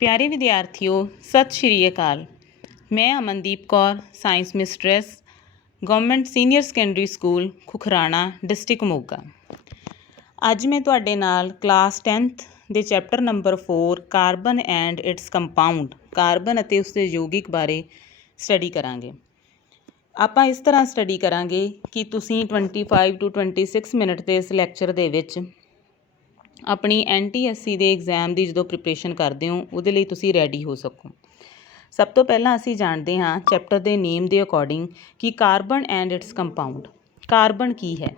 ਪਿਆਰੇ ਵਿਦਿਆਰਥੀਓ, ਸਤਿ ਸ਼੍ਰੀ ਅਕਾਲ। ਮੈਂ Amandeep Kaur, science mistress, government senior secondary school Khukhrana, district Moga. ਅੱਜ ਮੈਂ ਤੁਹਾਡੇ ਨਾਲ ਕਲਾਸ 10th ਦੇ chapter number 4 carbon and its compound, carbon ਅਤੇ ਉਸਦੇ ਯੌਗਿਕ ਬਾਰੇ ਸਟੱਡੀ ਕਰਾਂਗੇ। ਆਪਾਂ ਇਸ ਤਰ੍ਹਾਂ ਸਟੱਡੀ ਕਰਾਂਗੇ ਕਿ ਤੁਸੀਂ 25 to 26 ਮਿੰਟ ਦੇ ਇਸ ਲੈਕਚਰ ਦੇ ਵਿੱਚ ਆਪਣੀ NTSC ਦੇ ਐਗਜ਼ਾਮ ਦੀ ਜਦੋਂ ਪ੍ਰੀਪਰੇਸ਼ਨ ਕਰਦੇ ਹੋ ਉਹਦੇ ਲਈ ਤੁਸੀਂ ਰੈਡੀ ਹੋ ਸਕੋ। ਸਭ ਤੋਂ ਪਹਿਲਾਂ ਅਸੀਂ ਜਾਣਦੇ ਹਾਂ ਚੈਪਟਰ ਦੇ ਨੇਮ ਦੇ ਅਕੋਰਡਿੰਗ ਕਿ carbon and its compound. Carbon ਕੀ ਹੈ?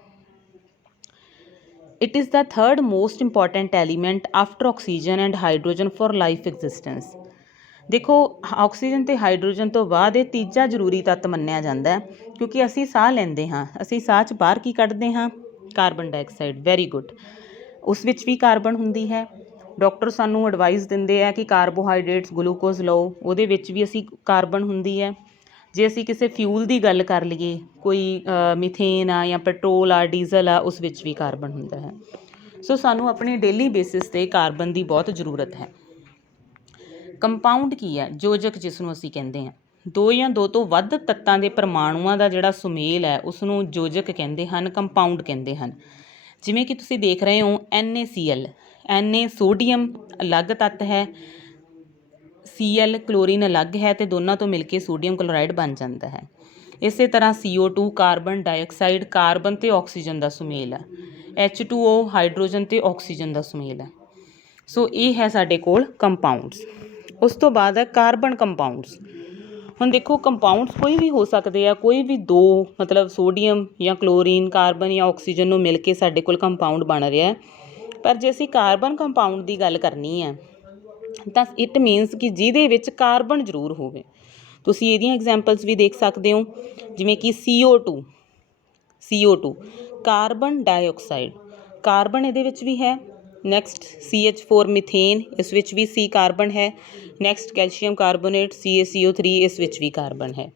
It is the third most important element after oxygen and hydrogen for life existence. ਦੇਖੋ, ਆਕਸੀਜਨ ਅਤੇ ਹਾਈਡਰੋਜਨ ਤੋਂ ਬਾਅਦ ਇਹ ਤੀਜਾ ਜ਼ਰੂਰੀ ਤੱਤ ਮੰਨਿਆ ਜਾਂਦਾ ਹੈ, ਕਿਉਂਕਿ ਅਸੀਂ ਸਾਹ ਲੈਂਦੇ ਹਾਂ। ਅਸੀਂ ਸਾਹ 'ਚ ਬਾਹਰ ਕੀ ਕੱਢਦੇ ਹਾਂ? Carbon dioxide. Very good. ਉਸ ਵਿੱਚ ਵੀ ਕਾਰਬਨ ਹੁੰਦੀ ਹੈ। ਡਾਕਟਰ ਸਾਨੂੰ ਐਡਵਾਈਸ ਦਿੰਦੇ ਆ ਕਿ ਕਾਰਬੋਹਾਈਡਰੇਟਸ, ਗਲੂਕੋਜ਼ ਲਓ, ਉਹਦੇ ਵਿੱਚ ਵੀ ਅਸੀਂ ਕਾਰਬਨ ਹੁੰਦੀ ਹੈ। ਜੇ ਅਸੀਂ ਕਿਸੇ ਫਿਊਲ ਦੀ ਗੱਲ ਕਰ ਲਈਏ, ਕੋਈ ਮਿਥੇਨ ਆ ਜਾਂ ਪੈਟਰੋਲ ਆ, ਡੀਜ਼ਲ ਆ, ਉਸ ਵਿੱਚ ਵੀ ਕਾਰਬਨ ਹੁੰਦਾ ਹੈ। ਸੋ ਸਾਨੂੰ ਆਪਣੀ ਡੇਲੀ ਬੇਸਿਸ 'ਤੇ ਕਾਰਬਨ ਦੀ ਬਹੁਤ ਜ਼ਰੂਰਤ ਹੈ। ਕੰਪਾਊਂਡ ਕੀ ਹੈ? ਯੋਜਕ, ਜਿਸ ਨੂੰ ਅਸੀਂ ਕਹਿੰਦੇ ਹਾਂ। ਦੋ ਜਾਂ ਦੋ ਤੋਂ ਵੱਧ ਤੱਤਾਂ ਦੇ ਪਰਮਾਣੂਆਂ ਦਾ ਜਿਹੜਾ ਸੁਮੇਲ ਹੈ ਉਸਨੂੰ ਯੋਜਕ ਕਹਿੰਦੇ ਹਨ, ਕੰਪਾਊਂਡ ਕਹਿੰਦੇ ਹਨ। ਜਿਵੇਂ ਕਿ ਤੁਸੀਂ ਦੇਖ ਰਹੇ ਹੋ NaCl, Na ਸੋਡੀਅਮ ਅਲੱਗ ਤੱਤ ਹੈ, Cl ਕਲੋਰੀਨ ਅਲੱਗ ਹੈ, ਅਤੇ ਦੋਨਾਂ ਤੋਂ ਮਿਲ ਕੇ ਸੋਡੀਅਮ ਕਲੋਰਾਈਡ ਬਣ ਜਾਂਦਾ ਹੈ। ਇਸੇ ਤਰ੍ਹਾਂ CO2 ਕਾਰਬਨ ਡਾਈਆਕਸਾਈਡ, ਕਾਰਬਨ ਅਤੇ ਆਕਸੀਜਨ ਦਾ ਸੁਮੇਲ ਹੈ। H2O ਹਾਈਡਰੋਜਨ ਅਤੇ ਆਕਸੀਜਨ ਦਾ ਸੁਮੇਲ ਹੈ। ਸੋ ਇਹ ਹੈ ਸਾਡੇ ਕੋਲ ਕੰਪਾਊਂਡਸ। ਉਸ ਤੋਂ ਬਾਅਦ ਹੈ ਕਾਰਬਨ ਕੰਪਾਊਂਡਸ। ਹੁਣ ਦੇਖੋ, ਕੰਪਾਊਂਡਸ ਕੋਈ ਵੀ ਹੋ ਸਕਦੇ ਆ, ਕੋਈ ਵੀ ਦੋ, ਮਤਲਬ ਸੋਡੀਅਮ ਜਾਂ ਕਲੋਰੀਨ, ਕਾਰਬਨ ਜਾਂ ਆਕਸੀਜਨ ਨੂੰ ਮਿਲ ਕੇ ਸਾਡੇ ਕੋਲ ਕੰਪਾਊਂਡ ਬਣ ਰਿਹਾ। ਪਰ ਜੇ ਅਸੀਂ ਕਾਰਬਨ ਕੰਪਾਊਂਡ ਦੀ ਗੱਲ ਕਰਨੀ ਹੈ ਤਾਂ ਇਟ ਮੀਨਸ ਕਿ ਜਿਹਦੇ ਵਿੱਚ ਕਾਰਬਨ ਜ਼ਰੂਰ ਹੋਵੇ। ਤੁਸੀਂ ਇਹਦੀਆਂ ਐਗਜ਼ਾਮਪਲਸ ਵੀ ਦੇਖ ਸਕਦੇ ਹੋ, ਜਿਵੇਂ ਕਿ CO2 ਕਾਰਬਨ ਡਾਈਆਕਸਾਈਡ, ਕਾਰਬਨ ਇਹਦੇ ਵਿੱਚ ਵੀ ਹੈ। ਨੈਕਸਟ CH4 ਮਿਥੇਨ, ਇਸ ਵਿੱਚ ਵੀ C ਕਾਰਬਨ ਹੈ। ਨੈਕਸਟ ਕੈਲਸ਼ੀਅਮ ਕਾਰਬੋਨੇਟ CaCO3, ਇਸ ਵਿੱਚ ਵੀ ਕਾਰਬਨ ਹੈ।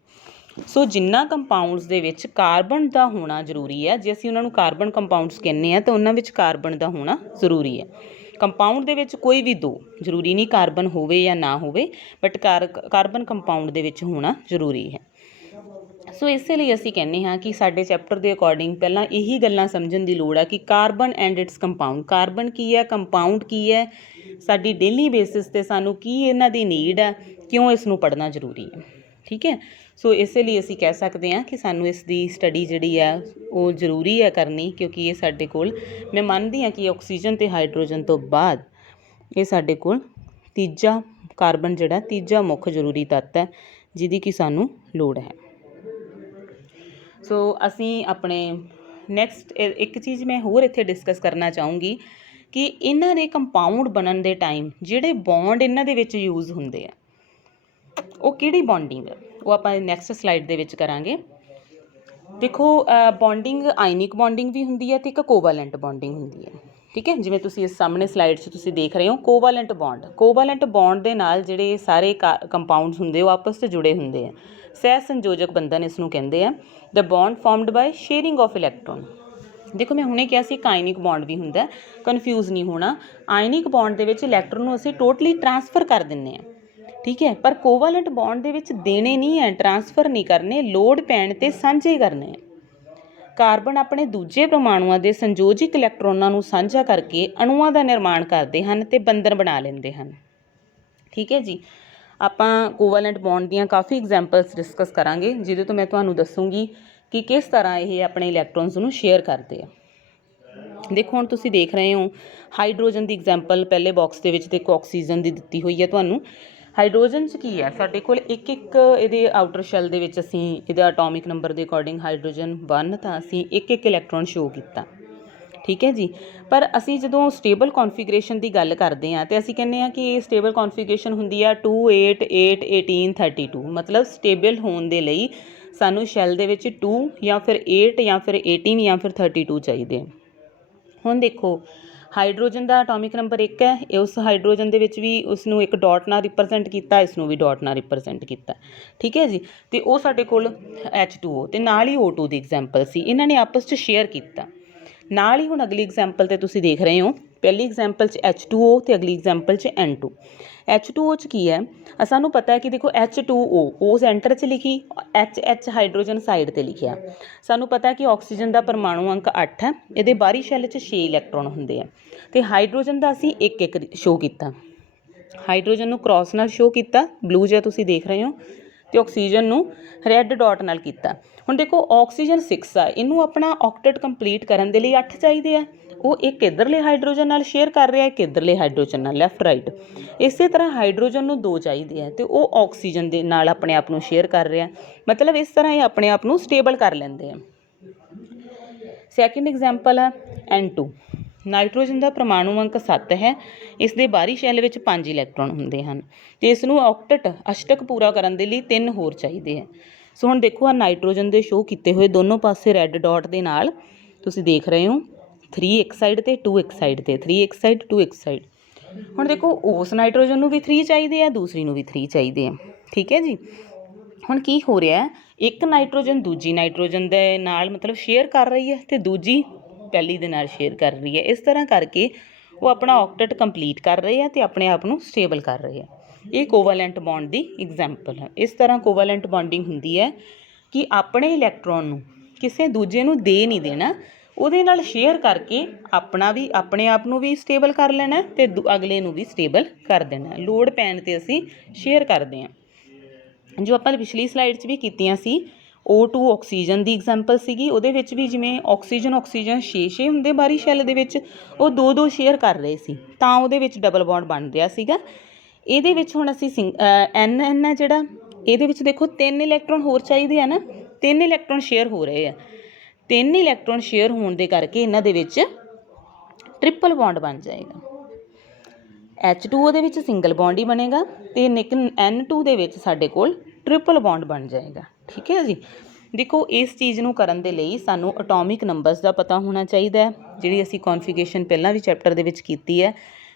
ਸੋ ਜਿੰਨਾ ਕੰਪਾਊਂਡਸ ਦੇ ਵਿੱਚ ਕਾਰਬਨ ਦਾ ਹੋਣਾ ਜ਼ਰੂਰੀ ਹੈ, ਜੇ ਅਸੀਂ ਉਹਨਾਂ ਨੂੰ ਕਾਰਬਨ ਕੰਪਾਊਂਡਸ ਕਹਿੰਦੇ ਹਾਂ ਤਾਂ ਉਹਨਾਂ ਵਿੱਚ ਕਾਰਬਨ ਦਾ ਹੋਣਾ ਜ਼ਰੂਰੀ ਹੈ। ਕੰਪਾਊਂਡ ਦੇ ਵਿੱਚ ਕੋਈ ਵੀ ਦੋ, ਜ਼ਰੂਰੀ ਨਹੀਂ ਕਾਰਬਨ ਹੋਵੇ ਜਾਂ ਨਾ ਹੋਵੇ, ਬਟ ਕਾਰਬਨ ਕੰਪਾਊਂਡ ਦੇ ਵਿੱਚ ਹੋਣਾ ਜ਼ਰੂਰੀ ਹੈ। ਸੋ ਇਸੇ ਲਈ ਅਸੀਂ ਕਹਿੰਦੇ ਹਾਂ ਕਿ ਸਾਡੇ ਚੈਪਟਰ ਦੇ ਅਕੋਰਡਿੰਗ ਪਹਿਲਾਂ ਇਹੀ ਗੱਲਾਂ ਸਮਝਣ ਦੀ ਲੋੜ ਹੈ ਕਿ carbon and its compound. Carbon ਕੀ ਹੈ, ਕੰਪਾਊਂਡ ਕੀ ਹੈ, ਸਾਡੀ ਡੇਲੀ ਬੇਸਿਸ 'ਤੇ ਸਾਨੂੰ ਕੀ ਇਹਨਾਂ ਦੀ ਨੀਡ ਹੈ, ਕਿਉਂ ਇਸ ਨੂੰ ਪੜ੍ਹਨਾ ਜ਼ਰੂਰੀ ਹੈ। ਠੀਕ ਹੈ। ਸੋ ਇਸੇ ਲਈ ਅਸੀਂ ਕਹਿ ਸਕਦੇ ਹਾਂ ਕਿ ਸਾਨੂੰ ਇਸ ਦੀ ਸਟੱਡੀ ਜਿਹੜੀ ਹੈ ਉਹ ਜ਼ਰੂਰੀ ਹੈ ਕਰਨੀ, ਕਿਉਂਕਿ ਇਹ ਸਾਡੇ ਕੋਲ, ਮੈਂ ਮੰਨਦੀ ਹਾਂ ਕਿ ਆਕਸੀਜਨ ਅਤੇ ਹਾਈਡਰੋਜਨ ਤੋਂ ਬਾਅਦ ਇਹ ਸਾਡੇ ਕੋਲ ਤੀਜਾ ਕਾਰਬਨ ਜਿਹੜਾ ਤੀਜਾ ਮੁੱਖ ਜ਼ਰੂਰੀ ਤੱਤ ਹੈ, ਜਿਹਦੀ ਕਿ ਸਾਨੂੰ ਲੋੜ ਹੈ। ਸੋ ਅਸੀਂ ਆਪਣੇ ਨੈਕਸਟ ਇੱਕ ਚੀਜ਼ ਮੈਂ ਹੋਰ ਇੱਥੇ ਡਿਸਕਸ ਕਰਨਾ ਚਾਹੂੰਗੀ ਕਿ ਇਹਨਾਂ ਦੇ ਕੰਪਾਊਂਡ ਬਣਨ ਦੇ ਟਾਈਮ ਜਿਹੜੇ ਬੌਂਡ ਇਹਨਾਂ ਦੇ ਵਿੱਚ ਯੂਜ਼ ਹੁੰਦੇ ਆ, ਉਹ ਕਿਹੜੀ ਬੌਂਡਿੰਗ ਹੈ, ਉਹ ਆਪਾਂ ਨੈਕਸਟ ਸਲਾਈਡ ਦੇ ਵਿੱਚ ਕਰਾਂਗੇ। ਦੇਖੋ, ਬੌਂਡਿੰਗ ਆਇਨਿਕ ਬੌਂਡਿੰਗ ਵੀ ਹੁੰਦੀ ਹੈ ਅਤੇ ਇੱਕ ਕੋਵਾਲੈਂਟ ਬੌਂਡਿੰਗ ਹੁੰਦੀ ਹੈ। ਠੀਕ ਹੈ। ਜਿਵੇਂ ਤੁਸੀਂ ਇਸ ਸਾਹਮਣੇ ਸਲਾਈਡ 'ਚ ਤੁਸੀਂ ਦੇਖ ਰਹੇ ਹੋ ਕੋਵਾਲੈਂਟ ਬੌਂਡ। ਕੋਵਾਲੈਂਟ ਬੌਂਡ ਦੇ ਨਾਲ ਜਿਹੜੇ ਸਾਰੇ ਕੰਪਾਊਂਡਸ ਹੁੰਦੇ ਉਹ ਆਪਸ 'ਚ ਜੁੜੇ ਹੁੰਦੇ ਆ। ਸਹਿ ਸੰਯੋਜਕ ਬੰਧਨ ਇਸ ਨੂੰ ਕਹਿੰਦੇ ਆ। The bond formed by sharing of electron. ਦੇਖੋ, ਮੈਂ ਹੁਣੇ ਕਿਹਾ ਸੀ ਇੱਕ ਆਇਨਿਕ ਬੌਂਡ ਵੀ ਹੁੰਦਾ, ਕਨਫਿਊਜ਼ ਨਹੀਂ ਹੋਣਾ। ਆਇਨਿਕ ਬੌਂਡ ਦੇ ਵਿੱਚ ਇਲੈਕਟ੍ਰੋਨ ਨੂੰ ਅਸੀਂ ਟੋਟਲੀ ਟਰਾਂਸਫਰ ਕਰ ਦਿੰਦੇ ਹਾਂ। ਠੀਕ ਹੈ। ਪਰ ਕੋਵਾਲੈਂਟ ਬੌਂਡ ਦੇ ਵਿੱਚ ਦੇਣੇ ਨਹੀਂ ਹੈ, ਟਰਾਂਸਫਰ ਨਹੀਂ ਕਰਨੇ, ਲੋਡ ਪੈਣ 'ਤੇ ਸਾਂਝੇ ਕਰਨੇ ਆ। ਕਾਰਬਨ ਆਪਣੇ ਦੂਜੇ ਪਰਮਾਣੂਆਂ ਦੇ ਸੰਯੋਜਿਤ ਇਲੈਕਟ੍ਰੋਨਾਂ ਨੂੰ ਸਾਂਝਾ ਕਰਕੇ ਅਣੂਆਂ ਦਾ ਨਿਰਮਾਣ ਕਰਦੇ ਹਨ ਅਤੇ ਬੰਧਨ ਬਣਾ ਲੈਂਦੇ ਹਨ। ਠੀਕ ਹੈ ਜੀ। ਆਪਾਂ ਕੋਵਾਲੈਂਟ ਬੌਂਡ ਦੀਆਂ ਕਾਫੀ ਐਗਜ਼ਾਮਪਲਸ ਡਿਸਕਸ ਕਰਾਂਗੇ, ਜਿਹਦੇ ਤੋਂ ਮੈਂ ਤੁਹਾਨੂੰ ਦੱਸੂੰਗੀ ਕਿ ਕਿਸ ਤਰ੍ਹਾਂ ਇਹ ਆਪਣੇ ਇਲੈਕਟ੍ਰੋਨਸ ਨੂੰ ਸ਼ੇਅਰ ਕਰਦੇ ਆ। ਦੇਖੋ, ਹੁਣ ਤੁਸੀਂ ਦੇਖ ਰਹੇ ਹੋ ਹਾਈਡਰੋਜਨ ਦੀ ਐਗਜ਼ਾਮਪਲ ਪਹਿਲੇ ਬਾਕਸ ਦੇ ਵਿੱਚ, ਦੇਖੋ ਆਕਸੀਜਨ ਦੀ ਦਿੱਤੀ ਹੋਈ ਹੈ ਤੁਹਾਨੂੰ। ਹਾਈਡਰੋਜਨ 'ਚ ਕੀ ਹੈ, ਸਾਡੇ ਕੋਲ ਇੱਕ ਇਹਦੇ ਆਊਟਰ ਸ਼ੈੱਲ ਦੇ ਵਿੱਚ ਅਸੀਂ ਇਹਦਾ ਅਟੋਮਿਕ ਨੰਬਰ ਦੇ ਅਕੋਰਡਿੰਗ ਹਾਈਡਰੋਜਨ 1 ਤਾਂ ਅਸੀਂ ਇੱਕ ਇਲੈਕਟ੍ਰੋਨ ਸ਼ੋ ਕੀਤਾ। ਠੀਕ ਹੈ ਜੀ। ਪਰ ਅਸੀਂ ਜਦੋਂ ਸਟੇਬਲ ਕੌਨਫੀਗਰੇਸ਼ਨ ਦੀ ਗੱਲ ਕਰਦੇ ਹਾਂ ਅਤੇ ਅਸੀਂ ਕਹਿੰਦੇ ਹਾਂ ਕਿ ਇਹ ਸਟੇਬਲ ਕੌਨਫੀਗਰੇਸ਼ਨ ਹੁੰਦੀ ਆ 2 8 8 18 32। ਮਤਲਬ ਸਟੇਬਲ ਹੋਣ ਦੇ ਲਈ ਸਾਨੂੰ ਸ਼ੈੱਲ ਦੇ ਵਿੱਚ 2 ਜਾਂ ਫਿਰ 8 ਜਾਂ ਫਿਰ 18 ਜਾਂ ਫਿਰ 32 ਚਾਹੀਦੇ ਆ। ਹੁਣ ਦੇਖੋ, ਹਾਈਡਰੋਜਨ ਦਾ ਐਟੋਮਿਕ ਨੰਬਰ 1 ਹੈ। ਉਸ ਹਾਈਡਰੋਜਨ ਦੇ ਵਿੱਚ ਵੀ ਉਸਨੂੰ ਇੱਕ ਡਾਟ ਨਾਲ ਰਿਪਰਜੈਂਟ ਕੀਤਾ, ਇਸ ਨੂੰ ਵੀ ਡਾਟ ਨਾਲ ਰਿਪਰਜੈਂਟ ਕੀਤਾ। ਠੀਕ ਹੈ ਜੀ। ਅਤੇ ਉਹ ਸਾਡੇ ਕੋਲ H2O ਅਤੇ ਨਾਲ ਹੀ O2 ਦੀ ਐਗਜ਼ਾਮਪਲ ਸੀ। ਇਹਨਾਂ ਨੇ ਆਪਸ 'ਚ ਸ਼ੇਅਰ ਕੀਤਾ। ਨਾਲ ਹੀ ਹੁਣ ਅਗਲੀ ਐਗਜ਼ਾਮਪਲ 'ਤੇ ਤੁਸੀਂ ਦੇਖ ਰਹੇ ਹੋ ਪਹਿਲੀ ਐਗਜ਼ਾਮਪਲ 'ਚ H2O ਤੇ ਅਗਲੀ ਐਗਜ਼ਾਮਪਲ 'ਚ N2। H2O 'ਚ ਕੀ ਹੈ, ਸਾਨੂੰ ਪਤਾ ਹੈ ਕਿ ਦੇਖੋ H2O O ਸੈਂਟਰ 'ਚ ਲਿਖੀ, HH ਹਾਈਡਰੋਜਨ ਸਾਈਡ 'ਤੇ ਲਿਖਿਆ। ਸਾਨੂੰ ਪਤਾ ਕਿ ਆਕਸੀਜਨ ਦਾ ਪਰਮਾਣੂ ਅੰਕ 8 ਹੈ, ਇਹਦੇ ਬਾਹਰੀ ਸ਼ੈੱਲ 'ਚ 6 ਇਲੈਕਟ੍ਰੋਨ ਹੁੰਦੇ ਆ, ਤੇ ਹਾਈਡਰੋਜਨ ਦਾ ਅਸੀਂ ਇੱਕ ਇੱਕ ਸ਼ੋਅ ਕੀਤਾ। ਹਾਈਡਰੋਜਨ ਨੂੰ ਕ੍ਰਾਸ ਨਾਲ ਸ਼ੋਅ ਕੀਤਾ, ਬਲੂ ਜਿਹਾ ਤੁਸੀਂ ਦੇਖ ਰਹੇ ਹੋ, ਤੇ ਆਕਸੀਜਨ ਨੂੰ ਰੈੱਡ ਡਾਟ ਨਾਲ ਕੀਤਾ। ਹੁਣ ਦੇਖੋ ਆਕਸੀਜਨ 6 ਆ, ਇਹਨੂੰ ਆਪਣਾ ਆਕਟੇਟ ਕੰਪਲੀਟ ਕਰਨ ਦੇ ਲਈ 8 ਚਾਹੀਦੇ ਆ। ਉਹ ਇੱਕ ਇੱਧਰਲੇ ਹਾਈਡਰੋਜਨ ਨਾਲ ਸ਼ੇਅਰ ਕਰ ਰਿਹਾ, ਇੱਕ ਇੱਧਰਲੇ ਹਾਈਡਰੋਜਨ ਨਾਲ, ਲੈਫਟ ਰਾਈਟ। ਇਸੇ ਤਰ੍ਹਾਂ ਹਾਈਡਰੋਜਨ ਨੂੰ 2 ਚਾਹੀਦੇ ਆ, ਤੇ ਉਹ ਆਕਸੀਜਨ ਦੇ ਨਾਲ ਆਪਣੇ ਆਪ ਨੂੰ ਸ਼ੇਅਰ ਕਰ ਰਿਹਾ। ਮਤਲਬ ਇਸ ਤਰ੍ਹਾਂ ਇਹ ਆਪਣੇ ਆਪ ਨੂੰ ਸਟੇਬਲ ਕਰ ਲੈਂਦੇ ਆ। ਸੈਕਿੰਡ ਐਗਜ਼ਾਮਪਲ ਆ N2। ਨਾਈਟ੍ਰੋਜਨ ਦਾ ਪਰਮਾਣੂ ਅੰਕ 7 ਹੈ, ਇਸ ਦੇ ਬਾਹਰੀ ਸ਼ੈੱਲ ਵਿੱਚ 5 ਇਲੈਕਟ੍ਰੋਨ ਹੁੰਦੇ ਹਨ, ਤੇ ਇਸ ਨੂੰ ਆਕਟੇਟ ਅਸ਼ਟਕ ਪੂਰਾ ਕਰਨ ਦੇ ਲਈ 3 ਹੋਰ ਚਾਹੀਦੇ ਆ। ਸੋ ਹੁਣ ਦੇਖੋ ਆ ਨਾਈਟ੍ਰੋਜਨ ਦੇ ਸ਼ੋਅ ਕੀਤੇ ਹੋਏ ਦੋਨੋਂ ਪਾਸੇ ਰੈੱਡ ਡਾਟ ਦੇ ਨਾਲ ਤੁਸੀਂ ਦੇਖ ਰਹੇ ਹੋ, 3 ਇੱਕ ਸਾਈਡ ਤੇ 2 ਇੱਕ ਸਾਈਡ ਤੇ, 3 ਇੱਕ ਸਾਈਡ 2 ਇੱਕ ਸਾਈਡ। ਹੁਣ ਦੇਖੋ ਉਸ ਨਾਈਟ੍ਰੋਜਨ ਨੂੰ ਵੀ 3 ਚਾਹੀਦੇ ਆ, ਦੂਸਰੀ ਨੂੰ ਵੀ 3 ਚਾਹੀਦੇ ਆ, ਠੀਕ ਹੈ ਜੀ। ਹੁਣ ਕੀ ਹੋ ਰਿਹਾ, ਇੱਕ ਨਾਈਟ੍ਰੋਜਨ ਦੂਜੀ ਨਾਈਟ੍ਰੋਜਨ ਦੇ ਨਾਲ ਮਤਲਬ ਸ਼ੇਅਰ ਕਰ ਰਹੀ ਹੈ, ਤੇ ਦੂਜੀ ਪਹਿਲੀ ਦੇ ਨਾਲ ਸ਼ੇਅਰ ਕਰ ਰਹੀ ਹੈ। ਇਸ ਤਰ੍ਹਾਂ ਕਰਕੇ ਉਹ ਆਪਣਾ ਆਕਟੇਟ ਕੰਪਲੀਟ ਕਰ ਰਹੇ ਆ ਤੇ ਆਪਣੇ ਆਪ ਨੂੰ ਸਟੇਬਲ ਕਰ ਰਹੇ ਆ। ਇਹ ਕੋਵੈਲੈਂਟ ਬੌਂਡ ਦੀ ਐਗਜ਼ਾਮਪਲ ਹੈ। ਇਸ ਤਰ੍ਹਾਂ ਕੋਵੈਲੈਂਟ ਬੌਂਡਿੰਗ ਹੁੰਦੀ ਹੈ ਕਿ ਆਪਣੇ ਇਲੈਕਟ੍ਰੋਨ ਨੂੰ ਕਿਸੇ ਦੂਜੇ ਨੂੰ ਦੇ ਨਹੀਂ ਦੇਣਾ, ਉਹਦੇ ਨਾਲ ਸ਼ੇਅਰ ਕਰਕੇ ਆਪਣਾ ਵੀ ਆਪਣੇ ਆਪ ਨੂੰ ਵੀ ਸਟੇਬਲ ਕਰ ਲੈਣਾ, ਤੇ ਅਗਲੇ ਨੂੰ ਵੀ ਸਟੇਬਲ ਕਰ ਦੇਣਾ। ਲੋੜ ਪੈਣ 'ਤੇ ਅਸੀਂ ਸ਼ੇਅਰ ਕਰਦੇ ਹਾਂ। ਜੋ ਆਪਾਂ ਪਿਛਲੀ ਸਲਾਈਡ 'ਚ ਵੀ ਕੀਤੀਆਂ ਸੀ, O2 ਆਕਸੀਜਨ ਦੀ ਐਗਜ਼ਾਮਪਲ ਸੀਗੀ। ਉਹਦੇ ਵਿੱਚ ਵੀ ਜਿਵੇਂ ਆਕਸੀਜਨ 6 ਹੁੰਦੇ ਬਾਹਰੀ ਸ਼ੈੱਲ ਦੇ ਵਿੱਚ, ਉਹ 2 ਸ਼ੇਅਰ ਕਰ ਰਹੇ ਸੀ, ਤਾਂ ਉਹਦੇ ਵਿੱਚ ਡਬਲ ਬੌਂਡ ਬਣ ਰਿਹਾ ਸੀਗਾ। ਇਹਦੇ ਵਿੱਚ ਹੁਣ ਅਸੀਂ N ਹੈ ਜਿਹੜਾ, ਇਹਦੇ ਵਿੱਚ ਦੇਖੋ 3 ਇਲੈਕਟ੍ਰੋਨ ਹੋਰ ਚਾਹੀਦੇ ਆ ਨਾ, 3 ਇਲੈਕਟ੍ਰੋਨ ਸ਼ੇਅਰ ਹੋ ਰਹੇ ਆ। 3 ਇਲੈਕਟ੍ਰੋਨ ਸ਼ੇਅਰ ਹੋਣ ਦੇ ਕਰਕੇ ਇਹਨਾਂ ਦੇ ਵਿੱਚ ਟ੍ਰਿਪਲ ਬੌਂਡ ਬਣ ਜਾਏਗਾ। H2O ਦੇ ਵਿੱਚ ਸਿੰਗਲ ਬੌਂਡ ਹੀ ਬਣੇਗਾ, ਤੇ N2 ਦੇ ਵਿੱਚ ਸਾਡੇ ਕੋਲ ਟ੍ਰਿਪਲ ਬੌਂਡ ਬਣ ਜਾਏਗਾ, ਠੀਕ ਹੈ ਜੀ। ਦੇਖੋ ਇਸ ਚੀਜ਼ ਨੂੰ ਕਰਨ ਦੇ ਲਈ ਸਾਨੂੰ ਅਟੋਮਿਕ ਨੰਬਰਸ ਦਾ ਪਤਾ ਹੋਣਾ ਚਾਹੀਦਾ ਹੈ, ਜਿਹੜੀ ਅਸੀਂ ਕੌਨਫੀਗਰੇਸ਼ਨ ਪਹਿਲਾਂ ਵੀ ਚੈਪਟਰ ਦੇ ਵਿੱਚ ਕੀਤੀ ਹੈ,